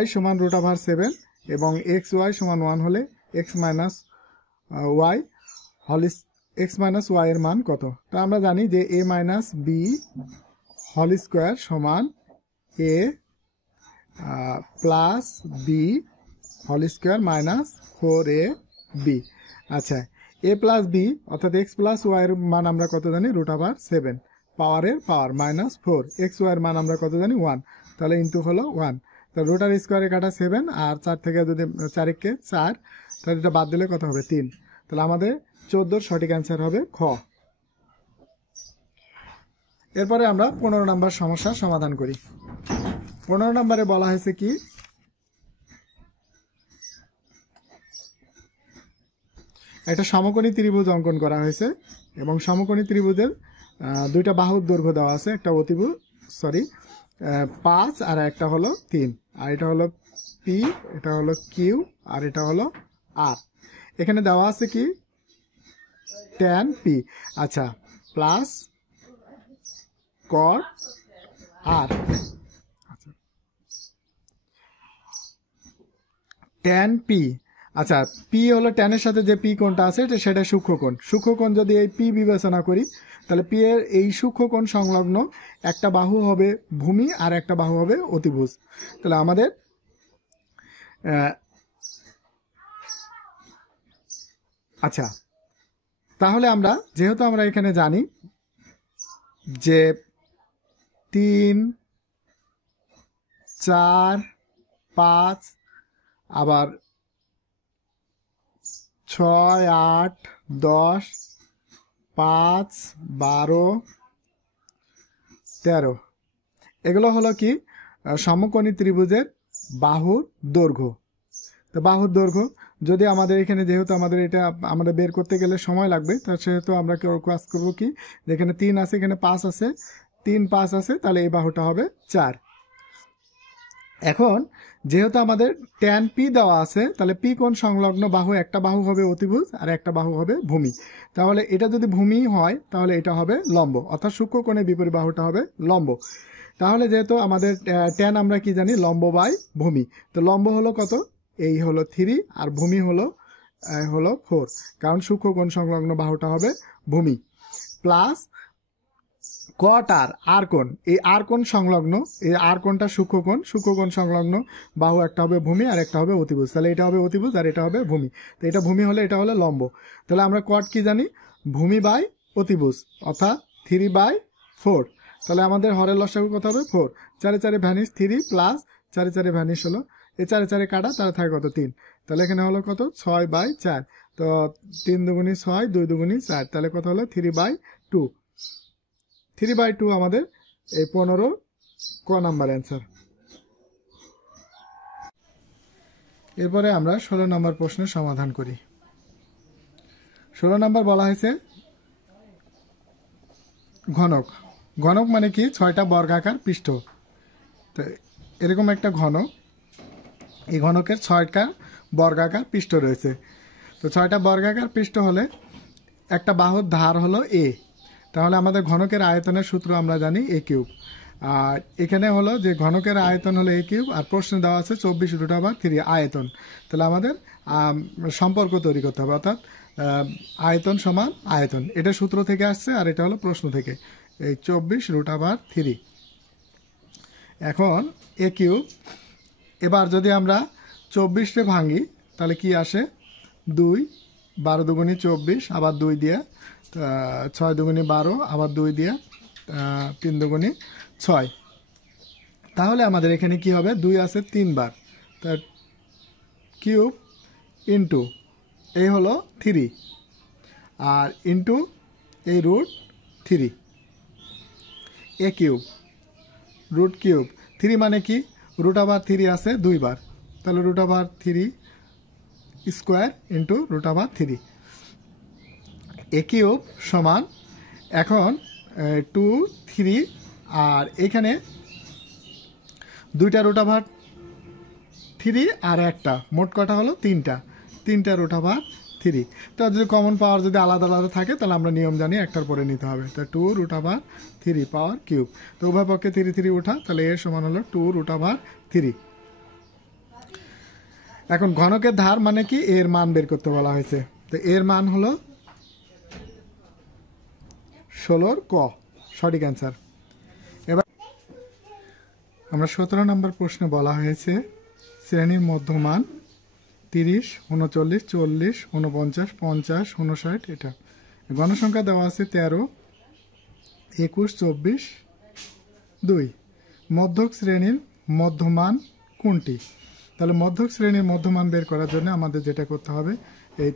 y সমান √7 এবং xy সমান 1 হলে x minus y whole x minus y এর মান কত। তো আমরা জানি যে a minus B whole square সমান a plus b whole square minus 4 AB। আচ্ছা, এ প্লাস বি অর্থাৎ এক্স প্লাস ওয়াই এর মান আমরা কত জানি √7, পাওয়ারের পাওয়ার মাইনাস 4, এক্স ওয়াই এর মান আমরা কত জানি 1, তাহলে ইন্টু হলো 1। তো রুটার স্কোয়ারে কাটা 7 আর 4 থেকে যদি 4 4, তাহলে এটা বাদ দিলে কত হবে 3। তাহলে আমাদের 14 সঠিক অ্যান্সার হবে খ। এরপরে আমরা 15 নম্বর সমস্যার সমাধান করি। 15 নম্বরে বলা হয়েছে কি, একটা সমকোণী ত্রিভুজ অঙ্কন করা হয়েছে এবং সমকোণী ত্রিভুজের দুইটা বাহুর দৈর্ঘ্য দেওয়া আছে, একটা অতিভুজ 5 আর একটা হলো 3, আর এটা হলো পি, এটা হলো কিউ, আর এটা হলো আর। এখানে দেওয়া আছে কি tan পি, আচ্ছা, প্লাস cot আর, আচ্ছা tan পি, আচ্ছা পি হলো ট্যানের সাথে যে পি কোণটা আছে সেটা সূক্ষ্মকোণ। সূক্ষ্মকোণ যদি এই পি বিবেচনা করি তাহলে পি এর এই সূক্ষ্মকোণ সংলগ্ন একটা বাহু হবে ভূমি আর একটা বাহু হবে অতিভুজ। তাহলে আমাদের আচ্ছা, তাহলে আমরা যেহেতু আমরা এখানে জানি যে 3 4 5 আবার 6 8 10 5 12 13, এগুলো হলো কি সমকোণী ত্রিভুজের বাহুর দৈর্ঘ্য। তো বাহুর দৈর্ঘ্য যদি আমাদের এখানে, যেহেতু আমাদের এটা আমাদের বের করতে গেলে সময় লাগবে, তার সেহেতু আমরা কাজ করবো কি, যেখানে 3 আছে এখানে 5 আছে, 3 5 আছে, তাহলে এই বাহুটা হবে 4। এখন যেহেতু আমাদের tan পি দেওয়া আছে, তাহলে পি কোণ সংলগ্ন বাহু, একটা বাহু হবে অতিভুজ আর একটা বাহু হবে ভূমি। তাহলে এটা যদি ভূমি হয় তাহলে এটা হবে লম্ব, অর্থাৎ সূক্ষ্মকোণের বিপরীত বাহুটা হবে লম্ব। তাহলে যেহেতু আমাদের tan আমরা কি জানি, লম্ব বাই ভূমি। তো লম্ব হলো কত, এই হলো 3 আর ভূমি হলো 4, কারণ সূক্ষ্মকোণ সংলগ্ন বাহুটা হবে ভূমি, প্লাস cot আর কোণ, এই আর কোণ সংলগ্ন, এই আর কোণটা সূক্ষ্মকোণ, সূক্ষ্মকোণ সংলগ্ন বাহু একটা হবে ভূমি আর একটা হবে অতিভুজ। তাহলে এটা হবে অতিভুজ আর এটা হবে ভূমি। তো এটা ভূমি হলে এটা হলো লম্ব। তাহলে আমরা cot কি জানি, ভূমি বাই অতিভুজ, অর্থাৎ 3/4। তাহলে আমাদের হরের লসাগু কত হবে 4, 4 4 ভ্যানিশ 3 প্লাস 4 4 ভ্যানিশ হলো, এই 4 4 কাটা, তাহলে থাকে কত 3। তাহলে এখানে হলো কত 6/4, তো 3 দুগুণী 6, 2 দুগুণী 4, তাহলে কত হলো 3/2। 3/2 আমাদের এই 15 ক নাম্বার অ্যান্সার। এরপরে আমরা 16 নম্বর প্রশ্নের সমাধান করি। 16 নম্বর বলা হয়েছে ঘনক। ঘনক মানে কি, 6টা বর্গাকার পৃষ্ঠ। তো এরকম একটা ঘনক, এই ঘনকের 6টা বর্গাকার পৃষ্ঠ রয়েছে। তো 6টা বর্গাকার পৃষ্ঠ হলে একটা বাহুর ধার হলো এ, তাহলে আমাদের ঘনকের আয়তনের সূত্র আমরা জানি a3। আর এখানে হলো যে ঘনকের আয়তন হলো a3, আর প্রশ্নে দেওয়া আছে 24√3 আয়তন। তাহলে আমাদের সম্পর্ক তৈরি করতে হবে, অর্থাৎ আয়তন সমান আয়তন, এটা সূত্র থেকে আসছে আর এটা হলো প্রশ্ন থেকে, এই 24√3। এখন a3, এবার যদি আমরা 24 ভাঙি তাহলে কি আসে, 2, 12 দুগুণী 24, আবার 2 দিয়ে 6 দুগুণী 12, আবার 2 দিয়ে 3 দুগুণী 6। তাহলে আমাদের এখানে কি হবে, 2 আছে 3 বার, তা কিউব ইন্টু এই হলো 3 আর ইন্টু এই √3, এ কিউব √3। 3 মানে কি, √3 আছে 2 বার, তাহলে √3 স্কোয়ার ইন্টু √3, এ কিউব সমান, এখন 2 3 আর এখানে 2টা √3 আর একটা, মোট কটা হলো 3টা √3। তো যদি কমন পাওয়ার যদি আলাদা আলাদা থাকে তাহলে আমরা নিয়ম জানি একটার পরে নিতে হবে। তো 2√3 পাওয়ার কিউব, তো উভয় পক্ষে 3 3 উঠা, তাহলে এর সমান হলো 2√3। এখন ঘনকের ধার মানে কি, এর মান বের করতে বলা হয়েছে। তো এর মান হলো 16 ক, সঠিক অ্যান্সার। এবার আমরা 17 নম্বর প্রশ্নে বলা হয়েছে শ্রেণীর মধ্যমান 30, 39, 40, 49, 50, 59 এটা গণসংখ্যা দেওয়া আছে 13, 21, 24, 2। মধ্যক শ্রেণীর মধ্যমান কোনটি? তাহলে মধ্যক শ্রেণীর মধ্যমান বের করার জন্য আমাদের যেটা করতে হবে, এই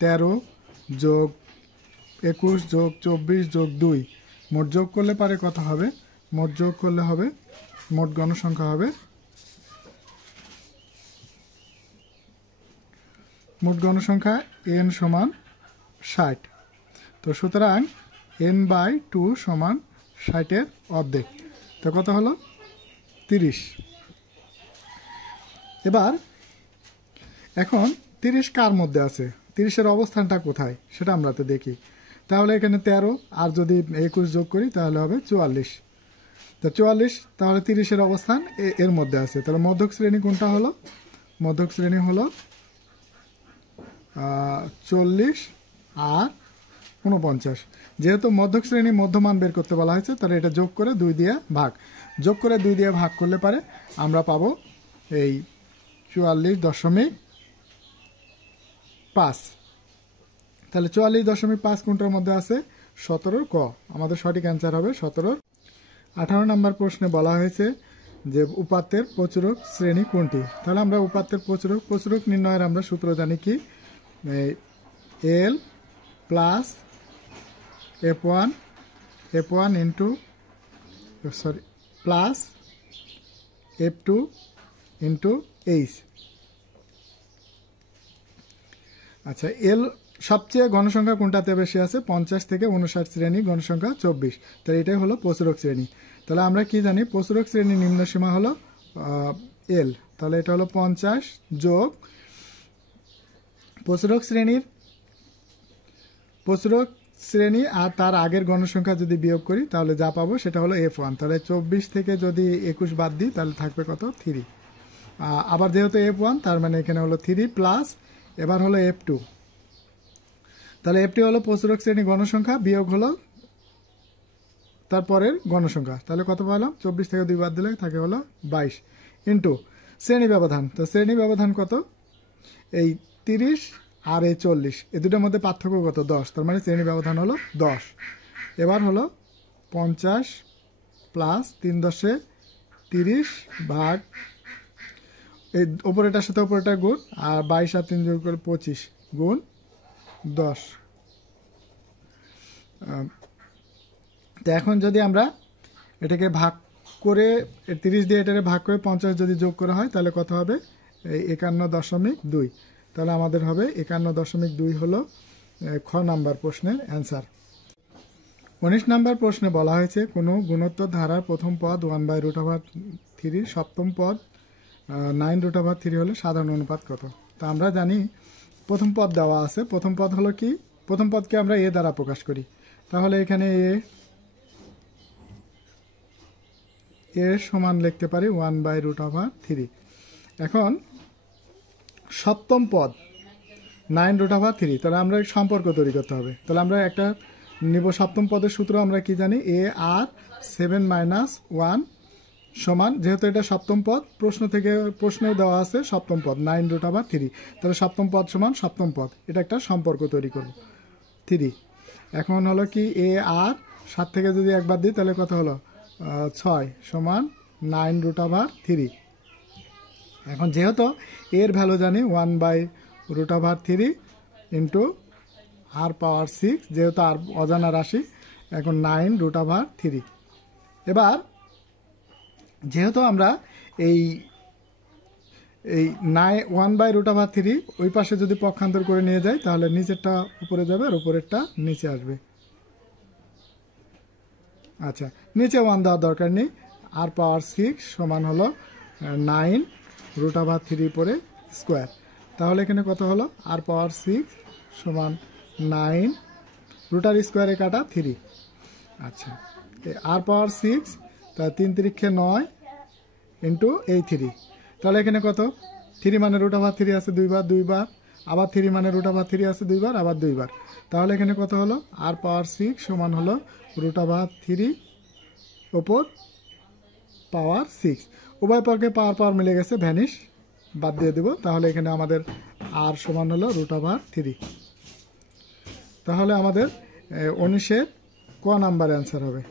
13 যোগ 21 যোগ 24 যোগ 2 মোট যোগ করলে পারে কত হবে? মোট যোগ করলে হবে, মোট গণসংখ্যা হবে, মোট গণসংখ্যা n সমান 60। তো সুতরাং n/2 সমান 60-এর অর্ধেক। তো কত হলো? 30। এবার এখন 30 কার মধ্যে আছে? 30-এর অবস্থানটা কোথায় সেটা আমরা তো দেখি। তাহলে এখানে 13 আর যদি 21 যোগ করি তাহলে হবে 44। তো 44, তাহলে 30-এর অবস্থান এর মধ্যে আছে। তাহলে মধ্যক শ্রেণী কোনটা হলো? মধ্যক শ্রেণী হলো 40 আর 49। যেহেতু মধ্যক শ্রেণী মধ্যমান বের করতে বলা হয়েছে, তাহলে এটা যোগ করে 2 দিয়ে ভাগ, যোগ করে 2 দিয়ে ভাগ করলে পারে আমরা পাবো এই 44.5। তাহলে 44.5 কোনটার মধ্যে আছে? 17 ক। আমাদের সঠিক অ্যান্সার হবে 17। 18 নম্বর প্রশ্নে বলা হয়েছে যে উপাত্তের প্রচুরক শ্রেণী কোনটি? তাহলে আমরা উপাত্তের প্রচুরক নির্ণয়ের আমরা সূত্র জানি কি? L plus F1 into plus F2 into H। আচ্ছা, এল সবচেয়ে গণসংখ্যা কোনটাতে বেশি আছে? 50 থেকে 59 শ্রেণী গণসংখ্যা 24। তাহলে এটাই হলো প্রচুরক শ্রেণী। তাহলে আমরা কি জানি? প্রচুরক শ্রেণীর নিম্ন সীমা হলো এল। তাহলে এটা হলো 50 যোগ প্রচুরক শ্রেণী আর তার আগের গণসংখ্যা যদি বিয়োগ করি তাহলে যা পাবো সেটা হলো F1। তাহলে 24 থেকে যদি 21 বাদ দিই তাহলে থাকবে কত? 3। আবার যেহেতু F1 তার মানে এখানে হলো 3 প্লাস, এবার হলো F2। তাহলে F2 হলো প্রচুরক শ্রেণী গণসংখ্যা বিয়োগ হলো তারপরের গণসংখ্যা। তাহলে কত পেলাম? 24 থেকে 2 বাদ দিলে থাকে হলো 22 ইন্টু শ্রেণী ব্যবধান। তো শ্রেণী ব্যবধান কত? এই 30 আর এই 40, এই দুটোর মধ্যে পার্থক্য কত? 10। তার মানে শ্রেণী ব্যবধান হলো 10। এবার হলো 50 প্লাস 3 × 30 ভাগ এই ওপরেটার সাথে ওপরেটা গুণ, আর 22 আর 3 যোগ করে 25 গুণ 10। তো এখন যদি আমরা এটাকে ভাগ করে 30 দিয়ে এটাকে ভাগ করে 50 যদি যোগ করা হয় তাহলে কত হবে? 51.2। তাহলে আমাদের হবে 51.2 হলো খ নাম্বার প্রশ্নের অ্যান্সার। 19 নাম্বার প্রশ্নে বলা হয়েছে কোনো গুণোত্তর ধারার প্রথম পদ 1/√3, সপ্তম পদ 9√3 হলে সাধারণ অনুপাত কত? তা আমরা জানি প্রথম পদ দেওয়া আছে। প্রথম পদ হলো কি? প্রথম পদকে আমরা এ দ্বারা প্রকাশ করি। তাহলে এখানে এ সমান লিখতে পারি 1/√3। এখন সপ্তম পদ 9√3, তাহলে আমরা সম্পর্ক তৈরি করতে হবে। তাহলে আমরা একটা নিব সপ্তম পদের সূত্র আমরা কি জানি? এ আর 7 - 1 সমান, যেহেতু এটা সপ্তম পদ প্রশ্নেও দেওয়া আছে সপ্তম পদ 9√3, তাহলে সপ্তম পদ সমান সপ্তম পদ, এটা একটা সম্পর্ক তৈরি করব 3। এখন হলো কি এ আর 7 থেকে যদি একবার দিই তাহলে কত হলো? 6 সমান 9√3। এখন যেহেতু এর ভ্যালু জানি 1/√3 ইন্টু আর পাওয়ার 6, যেহেতু আর অজানা রাশি, এখন 9√3। এবার যেহেতু আমরা এই 1/√3 ওই পাশে যদি পক্ষান্তর করে নিয়ে যাই তাহলে নিচেরটা উপরে যাবে আর উপরেরটা নিচে আসবে। আচ্ছা, নিচে 1 দেওয়ার দরকার নেই। আর পাওয়ার 6 সমান হলো 9√3 পরে স্কোয়ার। তাহলে এখানে কত হলো? আর পাওয়ার 6 সমান 9 রুটার স্কোয়ারে কাটা 3। আচ্ছা, আর পাওয়ার 6 তা 3 × 3 = 9 ইন্টু এই 3। তাহলে এখানে কত? 3 মানে √3 আছে 2 বার, আবার 3 মানে রুট ওভার 3 আছে দুইবার, আবার দুইবার, তাহলে এখানে কত হলো r পাওয়ার 6 সমান হলো রুট ওভার 3 ওপর পাওয়ার 6। উভয় পক্ষে পাওয়ার পাওয়ার মিলে গেছে, ভ্যানিশ বাদ দিয়ে দেব, তাহলে এখানে আমাদের r সমান হলো রুট ওভার 3। তাহলে আমাদের 19-এর ক নাম্বার অ্যান্সার হবে।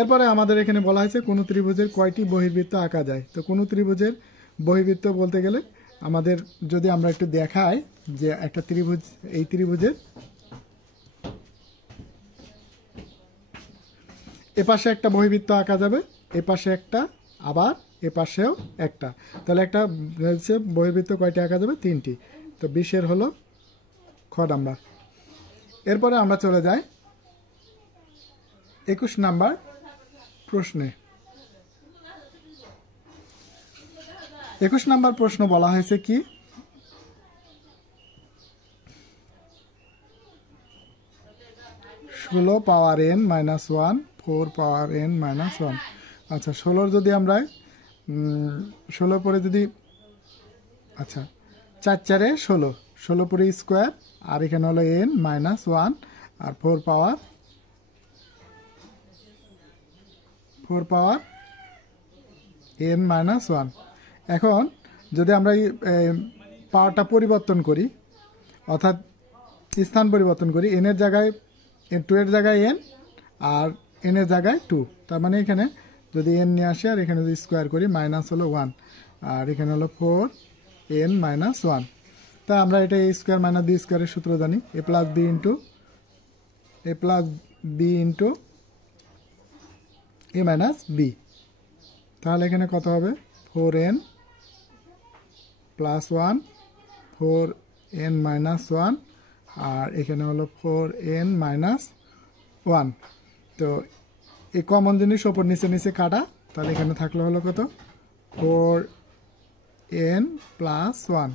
এরপরে আমাদের এখানে বলা হয়েছে কোন ত্রিভুজের কয়টি বহির্বৃত্ত আঁকা যায়। তো কোন ত্রিভুজের বহির্বৃত্ত বলতে গেলে আমাদের যদি আমরা একটু দেখাই যে একটা ত্রিভুজ, এই ত্রিভুজের এপাশে একটা বহির্বৃত্ত আঁকা যাবে, এপাশে একটা, আবার এপাশেও একটা, তাহলে একটা বহির্বৃত্ত কয়টি আঁকা যাবে 3টি। তো 20-এর হলো খ নাম্বার। এরপরে আমরা চলে যাই 21 নাম্বার প্রশ্নে। 21 নাম্বার প্রশ্ন বলা হয়েছে কি, ষোলো পাওয়ার n মাইনাস 1 4 পাওয়ার n মাইনাস 1। আচ্ছা 16 যদি আমরা 16 পরে যদি, আচ্ছা 4 4 16, 16 পরে স্কোয়ার, আর এখানে হলো n মাইনাস 1 আর 4 পাওয়ার n মাইনাস 1। এখন যদি আমরা পাওয়ারটা পরিবর্তন করি, অর্থাৎ স্থান পরিবর্তন করি, n এর জায়গায় 2 এর জায়গায় n আর n এর জায়গায় 2, তার মানে এখানে যদি n নিয়ে আসি আর এখানে যদি স্কোয়ার করি, মাইনাস হলো 1 আর এখানে হলো 4n মাইনাস 1। তা আমরা এটা a স্কোয়ার মাইনাস b স্কোয়ারের সূত্র জানি, a plus b into a minus b। তাহলে এখানে কত হবে 4n প্লাস 1 4n মাইনাস 1 আর এখানে হলো 4n মাইনাস 1। তো এই কমন জিনিস ওপর নিচে নিচে কাটা, তাহলে এখানে থাকলো হলো কত 4n প্লাস 1।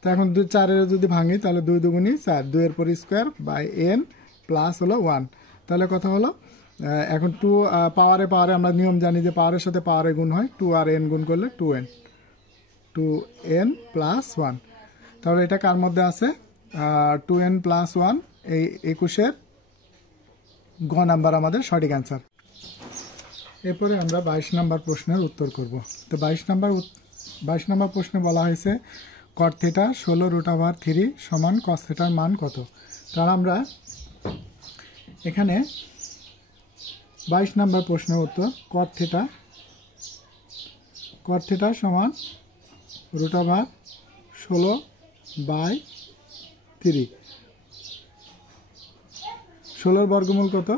তো এখন 4-এর যদি ভাঙি তাহলে 2 দুগুণি 4, 2 এর পর স্কোয়ার বাই n প্লাস হলো 1, তাহলে কত হলো এখন 2 পাওয়ারে আমরা নিয়ম জানি যে পাওয়ারের সাথে পাওয়ারে গুণ হয়, 2 আর n গুণ করলে 2n প্লাস 1। তাহলে এটা কার মধ্যে আছে 2n প্লাস 1, এই 21-এর গ নাম্বার আমাদের সঠিক অ্যান্সার। এরপরে আমরা 22 নাম্বার প্রশ্নের উত্তর করব। তো 22 নাম্বার প্রশ্নে বলা হয়েছে কট থিটা 16 রুট ওভার 3 সমান কস থিটার মান কত। তাহলে আমরা এখানে 22 নাম্বার প্রশ্নের উত্তর কট থিটা সমান রুট ওভার 16/3। 16 বর্গমূল কত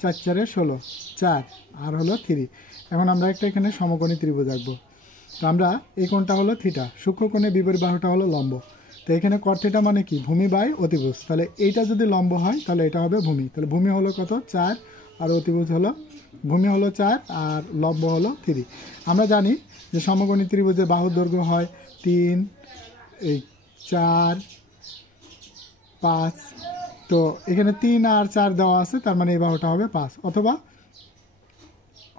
4 4 16 4 আর হলো 3। এখন আমরা একটা এখানে সমকোণী ত্রিভুজ আঁকবো। তো আমরা এই কোণটা হলো থিটা, সূক্ষ্মকোণের বিপরীত বাহুটা হলো লম্ব। তো এখানে কট থিটা মানে কি ভূমি বাই অতিভুজ, তাহলে এইটা যদি লম্ব হয় তাহলে এটা হবে ভূমি। তাহলে ভূমি হলো কত 4 আর অতিভুজ হলো, ভূমি হলো 4 আর লম্ব হলো 3। আমরা জানি যে সমকোণী ত্রিভুজের বাহুর দৈর্ঘ্য হয় 3 4 5। তো এখানে 3 আর 4 দেওয়া আছে, তার মানে এই বাহুটা হবে 5।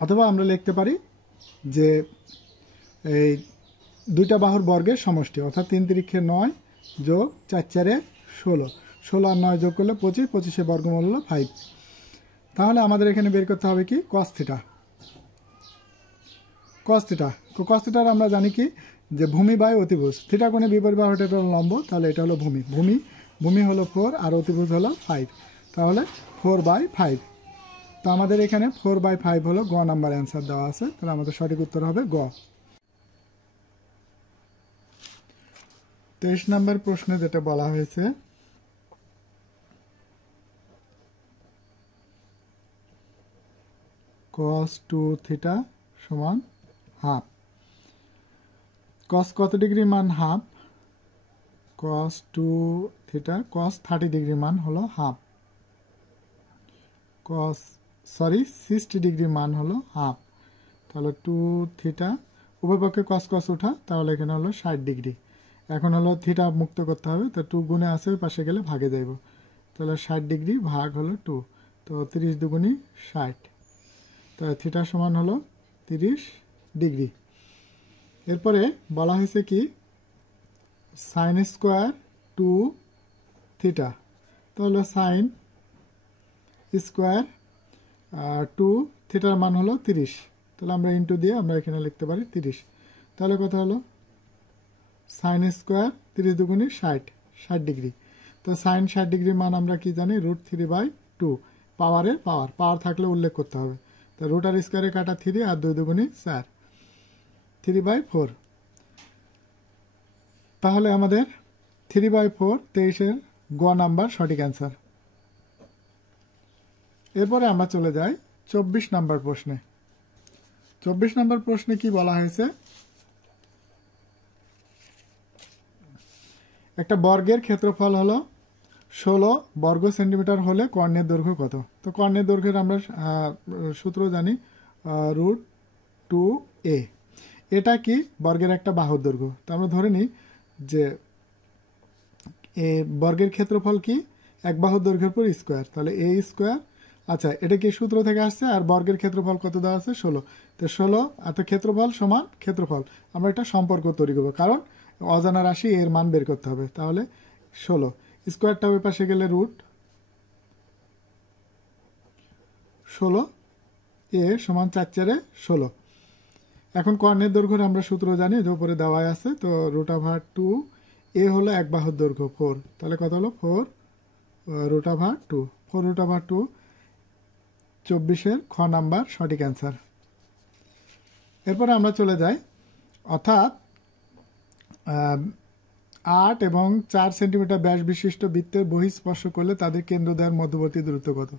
অথবা আমরা লিখতে পারি যে এই দুইটা বাহুর বর্গের সমষ্টি, অর্থাৎ 3 তিরিক্ষে 9 যোগ 4 4 16, 16 আর 9 যোগ করলে 25, 25-এর বর্গমূল হলো 5। তাহলে আমাদের এখানে বের করতে হবে কি কস থিটা। আমরা জানি কি যে ভূমি বাই অতিভুজ, থিটা কোণে বিপরীত বাহুটা হলো লম্ব, তাহলে এটা হলো ভূমি হলো 4 আর অতিভুজ হলো 5, তাহলে 4/5। তো আমাদের এখানে 4/5 হলো গ নাম্বার অ্যান্সার দেওয়া আছে, তাহলে আমাদের সঠিক উত্তর হবে গ। 23 নাম্বার প্রশ্নে যেটা বলা হয়েছে cos 2 থিটা সমান হাফ। cos কত ডিগ্রি মান half, cos 2 theta cos 30 degree মান হলো হাফ, 60 ডিগ্রি মান হলো হাফ। তাহলে 2 থিটা উভয় পক্ষে cos cos উঠা, তাহলে এখানে হলো 60 ডিগ্রি। এখন হলো থিটা মুক্ত করতে হবে, তো 2 গুণে আছে ওই পাশে গেলে ভাগে যাইব, তাহলে 60 ডিগ্রি ভাগ হলো 2, তো 30 দুগুণি 60, তাহলে থিটা সমান হলো 30 ডিগ্রি। এরপরে বলা হয়েছে কি সাইন স্কোয়ার 2 থিটা, তাহলে সাইন স্কোয়ার 2 থিটার মান হলো 30, তাহলে আমরা ইন্টু দিয়ে আমরা এখানে লিখতে পারি 30। তাহলে কত হলো সাইন স্কোয়ার 30 দুগুণী 60 ডিগ্রি। তো সাইন 60 ডিগ্রির মান আমরা কি জানি, √3/2, পাওয়ারের পাওয়ার থাকলে উল্লেখ করতে হবে। তো রুট আর স্কোয়ারে কাটা 3 আর 2 দুগুণী 4, 3/4। তাহলে আমাদের 3/4 23-এর গ নাম্বার সঠিক অ্যান্সার। এরপরে আমরা চলে যাই 24 নাম্বার প্রশ্নে। 24 নাম্বার প্রশ্নে কি বলা হয়েছে, একটা বর্গের ক্ষেত্রফল হলো 16 বর্গ সেন্টিমিটার হলে কর্ণের দৈর্ঘ্য কত। তো কর্ণের দৈর্ঘ্যের আমরা সূত্র জানি √2a। এটা কি বর্গের একটা বাহুর দৈর্ঘ্য। তো আমরা ধরে নিই যে বর্গের ক্ষেত্রফল কি, এক বাহুর দৈর্ঘ্যের পর স্কোয়ার, তাহলে a স্কোয়ার। আচ্ছা, এটা কি সূত্র থেকে আসছে, আর বর্গের ক্ষেত্রফল কত দেওয়া আছে 16। তো 16 এত ক্ষেত্রফল সমান ক্ষেত্রফল, আমরা একটা সম্পর্ক তৈরি করবো, কারণ অজানা রাশি এর মান বের করতে হবে। তাহলে 16 স্কোয়ারটা ওই পাশে গেলে √16 a সমান 4×4=16। এখন কর্ণের দৈর্ঘ্যের আমরা সূত্র জানি, যে উপরে দেওয়াই আছে। তো √2 a হলো এক বাহুর দৈর্ঘ্য 4, তাহলে কত হলো 4√2, 4√2। 24-এর খ নাম্বার সঠিক অ্যান্সার। এরপরে আমরা চলে যাই, অর্থাৎ 8 এবং 4 সেন্টিমিটার ব্যাস বিশিষ্ট বৃত্তের বহিঃস্পর্শ করলে তাদের কেন্দ্রদ্বয়ের মধ্যবর্তী দূরত্ব কত।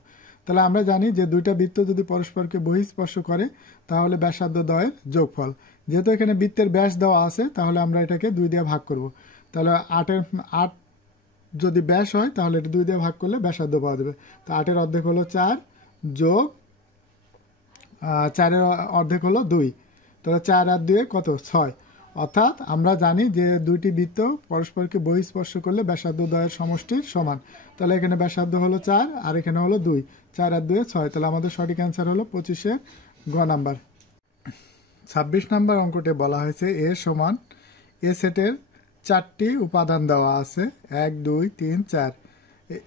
তাহলে আমরা জানি যে দুইটা বৃত্ত যদি পরস্পরকে বহিঃস্পর্শ করে তাহলে ব্যাসার্ধ দ্বয়ের যোগফল। যেহেতু এখানে বৃত্তের ব্যাস দেওয়া আছে, তাহলে আমরা এটাকে 2 দিয়ে ভাগ করব। তাহলে 8 যদি ব্যাস হয় তাহলে এটা 2 দিয়ে ভাগ করলে ব্যাসার্ধ পাওয়া যাবে। তো 8-এর অর্ধেক হলো 4 যোগ 4-এর অর্ধেক হলো 2, তাহলে 4 আর 2 কত 6। অর্থাৎ আমরা জানি যে দুইটি বৃত্ত পরস্পরকে বহিঃস্পর্শ করলে ব্যাসার্ধ দ্বয়ের সমষ্টির সমান। তাহলে এখানে ব্যাসার্ধ হলো 4 আর এখানে হলো 2, 4 আর 2 6। তাহলে আমাদের সঠিক অ্যান্সার হলো 25-এর গ নাম্বার। 26 নাম্বার অঙ্কটে বলা হয়েছে এ সমান এ সেটের 4টি উপাদান দেওয়া আছে, 1 2 3 4।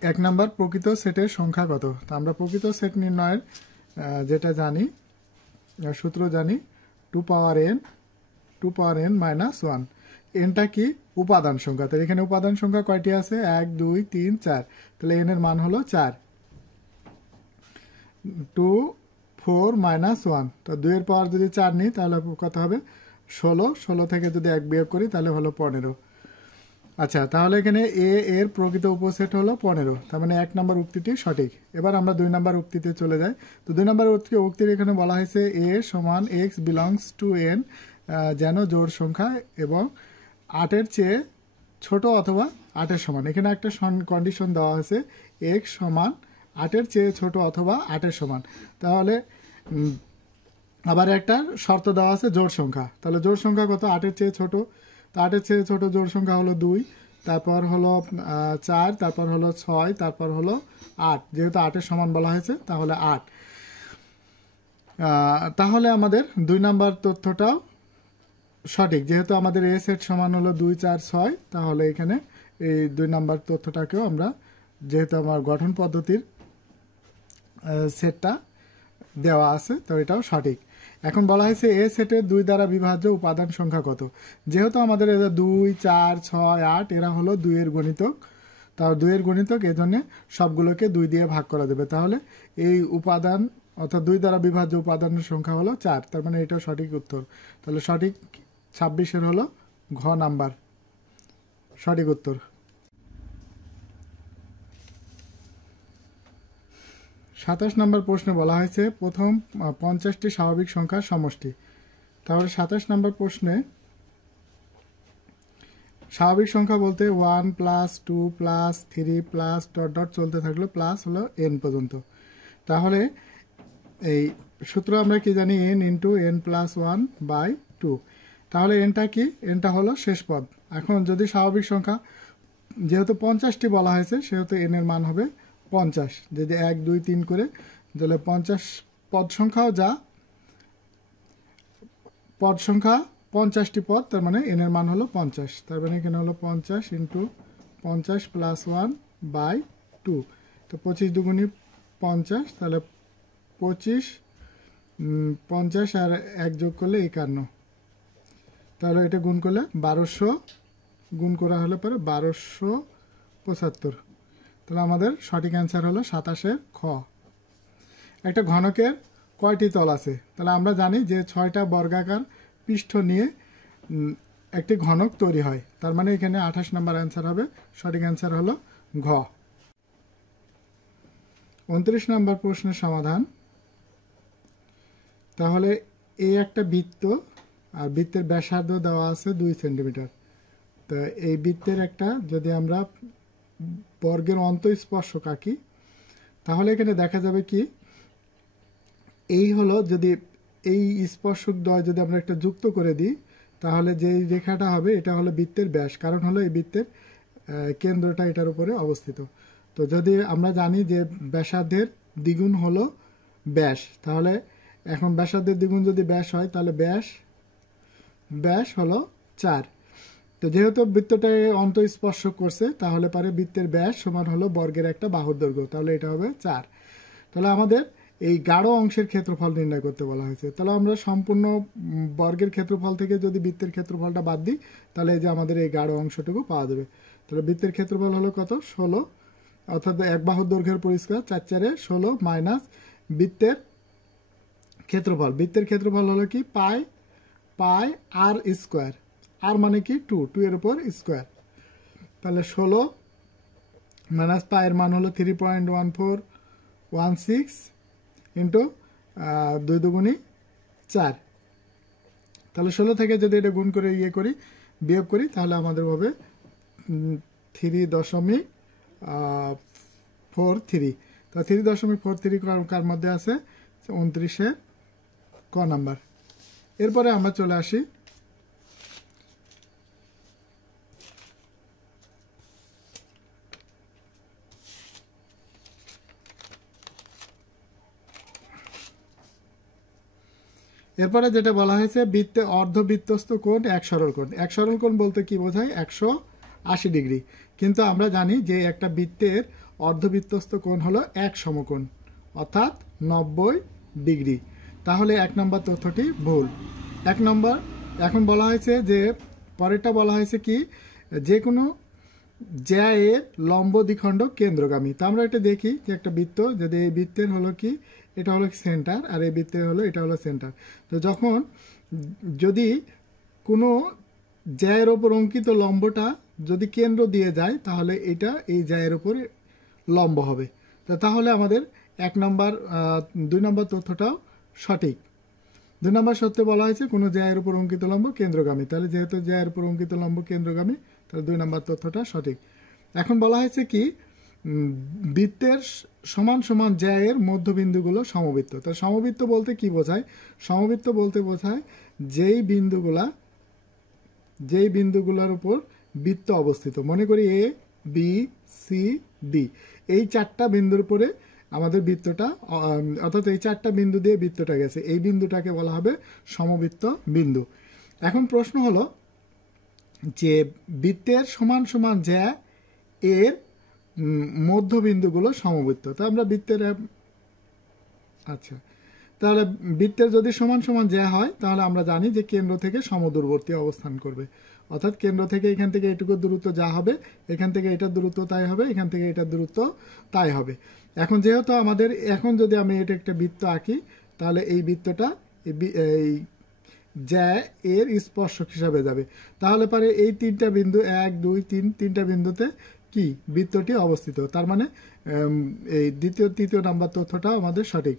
1 নাম্বার প্রকৃত সেটের সংখ্যা কত। তো আমরা প্রকৃত সেট নির্ণয়ের যেটা জানি, সূত্র জানি 2n -1। এনটা কি উপাদান সংখ্যা, তাহলে এখানে উপাদান সংখ্যা কয়টি আছে 1 2 3 4, তাহলে এন এর মান হলো 4। 2 4 -1, তো 2 এর পাওয়ার যদি 4 নিই তাহলে কত হবে 16, 16 থেকে যদি 1 বিয়োগ করি তাহলে হলো 15। আচ্ছা, তাহলে এখানে এ এর প্রকৃত উপসেট হলো 15, তার মানে 1 নম্বর উক্তিটি সঠিক। এবার আমরা 2 নম্বর উক্তিতে চলে যাই। তো 2 নম্বর উক্তির এখানে বলা হয়েছে এ সমান x বিলংস টু n, যেন জোড় সংখ্যা এবং 8-এর চেয়ে ছোট অথবা 8-এর সমান। এখানে একটা কন্ডিশন দেওয়া হয়েছে x সমান 8-এর চেয়ে ছোট অথবা 8-এর সমান। তাহলে আবার একটা শর্ত দেওয়া আছে জোড় সংখ্যা। তাহলে জোড় সংখ্যা কত, 8-এর চেয়ে ছোট। তো 8-এর চেয়ে ছোট জোড় সংখ্যা হলো 2, তারপর হলো 4, তারপর হলো 6, তারপর হলো 8। যেহেতু 8-এর সমান বলা হয়েছে তাহলে 8। তাহলে আমাদের 2 নাম্বার তথ্যটাও সঠিক, যেহেতু আমাদের এ সেট সমান হলো 2 4 6। তাহলে এখানে এই 2 নাম্বার তথ্যটাকেও আমরা, যেহেতু আমার গঠন পদ্ধতির সেটটা দেওয়া আছে, তো এটাও সঠিক। এখন বলা হয়েছে এ সেটের 2 দ্বারা বিভাজ্য উপাদান সংখ্যা কত। যেহেতু আমাদের 2 4 6 8 এরা হলো 2 এর গণিতক, তার 2 এর গণিতক, এজন্য সবগুলোকে 2 দিয়ে ভাগ করা যাবে। তাহলে এই উপাদান অর্থাৎ 2 দ্বারা বিভাজ্য উপাদানের সংখ্যা হলো 4, তার মানে এটা সঠিক উত্তর। তাহলে সঠিক 26-এর হলো ঘ নাম্বার সঠিক উত্তর। 27 নম্বর প্রশ্নে বলা হয়েছে প্রথম 50টি স্বাভাবিক সংখ্যার সমষ্টি। তাহলে 27 নম্বর প্রশ্নে স্বাভাবিক সংখ্যা বলতে 1 + 2 + 3 + ... চলতে থাকলো, প্লাস হলো n পর্যন্ত। তাহলে এই সূত্র আমরা কি জানি, n × n + 1/2। তাহলে nটা কি, nটা হলো শেষ পদ। এখন যদি স্বাভাবিক সংখ্যা যেহেতু 50টি বলা হয়েছে, সেহেতু n এর মান হবে 50। যদি 1 2 3 করে, তাহলে 50 পদ সংখ্যাও যা পদ সংখ্যা 50টি পদ, তার মানে n এর মান হলো 50। তার মানে এখানে হলো 50 ইন্টু 50 প্লাস 1/2। তো 25 দুগুণি 50, তাহলে 25 50 আর 1 যোগ করলে 51। তাহলে এটা গুণ করলে 1200 গুণ করা হলে পরে 1275। তাহলে আমাদের সঠিক অ্যান্সার হলো 27 খ। একটা ঘনকের কয়টি তল আছে? তাহলে আমরা জানি যে 6টা বর্গাকার পৃষ্ঠ নিয়ে একটি ঘনক তৈরি হয়। তার মানে এখানে 28 নম্বর অ্যান্সার হবে। সঠিক অ্যান্সার হলো ঘ। 29 নম্বর প্রশ্নের সমাধান। তাহলে এই একটা বৃত্ত, আর বৃত্তের ব্যাসার্ধ দেওয়া আছে 2 সেন্টিমিটার। তো এই বৃত্তের একটা যদি আমরা বর্গের অন্তঃস্পর্শক আঁকি, তাহলে এখানে দেখা যাবে কি, এই হলো যদি এই স্পর্শক দ্বয় যদি আমরা একটা যুক্ত করে দিই, তাহলে যে রেখাটা হবে এটা হলো বৃত্তের ব্যাস, কারণ হলো এই বৃত্তের কেন্দ্রটা এটার উপরে অবস্থিত। তো যদি আমরা জানি যে ব্যাসার্ধের দ্বিগুণ হলো ব্যাস, তাহলে এখন ব্যাসার্ধের দ্বিগুণ যদি ব্যাস হয়, তাহলে ব্যাস হলো 4। তো যেহেতু বৃত্তটা অন্তঃস্পর্শক করছে, তাহলে পারে বৃত্তের ব্যাস সমান হলো বর্গের একটা বাহুর দৈর্ঘ্য, তাহলে এটা হবে 4। তাহলে আমাদের এই গাঢ় অংশের ক্ষেত্রফল নির্ণয় করতে বলা হয়েছে। তাহলে আমরা সম্পূর্ণ বর্গের ক্ষেত্রফল থেকে যদি বৃত্তের ক্ষেত্রফলটা বাদ দিই, তাহলে এই যে আমাদের এই গাঢ় অংশটুকু পাওয়া যাবে। তাহলে বৃত্তের ক্ষেত্রফল হলো কত? 16, অর্থাৎ এক বাহুর দৈর্ঘ্যের পরিষ্কার 4 4 16 মাইনাস বৃত্তের ক্ষেত্রফল হলো কি পাই আর স্কোয়ার। আর মানে কি 2 এর উপর স্কোয়ার। তাহলে 16 মাইনাস পায়ের মান হলো 3.1416 ইন্টু 2 দুগুণি 4। তাহলে 16 থেকে যদি এটা গুণ করে বিয়োগ করি, তাহলে আমাদের হবে 3.43। তো 3.43 কার মধ্যে আছে? 29-এর ক নাম্বার। এরপরে আমরা চলে আসি এরপরে যেটা বলা হয়েছে, বৃত্তে অর্ধবৃত্তস্থ কোণ এক সরল কোণ। এক সরল কোণ বলতে কি বোঝায়? 180 ডিগ্রি। কিন্তু আমরা জানি যে একটা বৃত্তের অর্ধবৃত্তস্থ কোণ হলো এক সমকোণ, অর্থাৎ 90 ডিগ্রি। তাহলে 1 নম্বর তথ্যটি ভুল। 1 নম্বর। এখন বলা হয়েছে যে পরেরটা বলা হয়েছে কি, যে কোনো জ্যা এর লম্ব দ্বিখণ্ডক কেন্দ্রগামী। তো আমরা এটা দেখি যে একটা বৃত্ত, যদি এই বৃত্তের হলো কি, এটা হলো সেন্টার, আর এই বৃত্তের হলো এটা হলো সেন্টার। তো যখন যদি কোনো জ্যা এর ওপর অঙ্কিত লম্বটা যদি কেন্দ্র দিয়ে যায়, তাহলে এটা এই জ্যা এর উপরে লম্ব হবে। তো তাহলে আমাদের 2 নম্বর তথ্যটাও সঠিক। 2 নম্বর সত্যি বলা হয়েছে কোনো জ্যা এর উপর অঙ্কিত লম্ব কেন্দ্রগামী। তাহলে যেহেতু জ্যা এর উপর অঙ্কিত লম্ব কেন্দ্রগামী, তাহলে 2 নম্বর তথ্যটা সঠিক। এখন বলা হয়েছে কি, বৃত্তের সমান সমান জ্যা এর মধ্যবিন্দুগুলো সমবৃত্ত। তো সমবৃত্ত বলতে কি বোঝায়? সমবৃত্ত বলতে বোঝায় যেই বিন্দুগুলোর উপর বৃত্ত অবস্থিত। মনে করি এ, বি, সি, ডি, এই 4টা বিন্দুর উপরে আমাদের বৃত্তটা, অর্থাৎ এই 4টা বিন্দু দিয়ে বৃত্তটা গেছে, এই বিন্দুটাকে বলা হবে সমবৃত্ত বিন্দু। এখন প্রশ্ন হলো যে বৃত্তের সমান সমান জ্যা এর মধ্যবিন্দুগুলো সমবৃত্ত। তো আমরা তাহলে বৃত্তের যদি সমান সমান জ্যা হয়, তাহলে আমরা জানি যে কেন্দ্র থেকে সমদূরবর্তী অবস্থান করবে। অর্থাৎ কেন্দ্র থেকে এখান থেকে এটুকু দূরত্ব যা হবে, এখান থেকে এটার দূরত্ব তাই হবে, এখান থেকে এটার দূরত্ব তাই হবে। এখন যেহেতু আমাদের, এখন যদি আমি এটা একটা বৃত্ত আঁকি, তাহলে এই বৃত্তটা এই জ্যা এর স্পর্শক হিসাবে যাবে। তাহলে পারে এই 3টা বিন্দু, 1 2 3, 3টা বিন্দুতে কি বৃত্তটি অবস্থিত। তার মানে এই তৃতীয় নাম্বার তথ্যটা আমাদের সঠিক।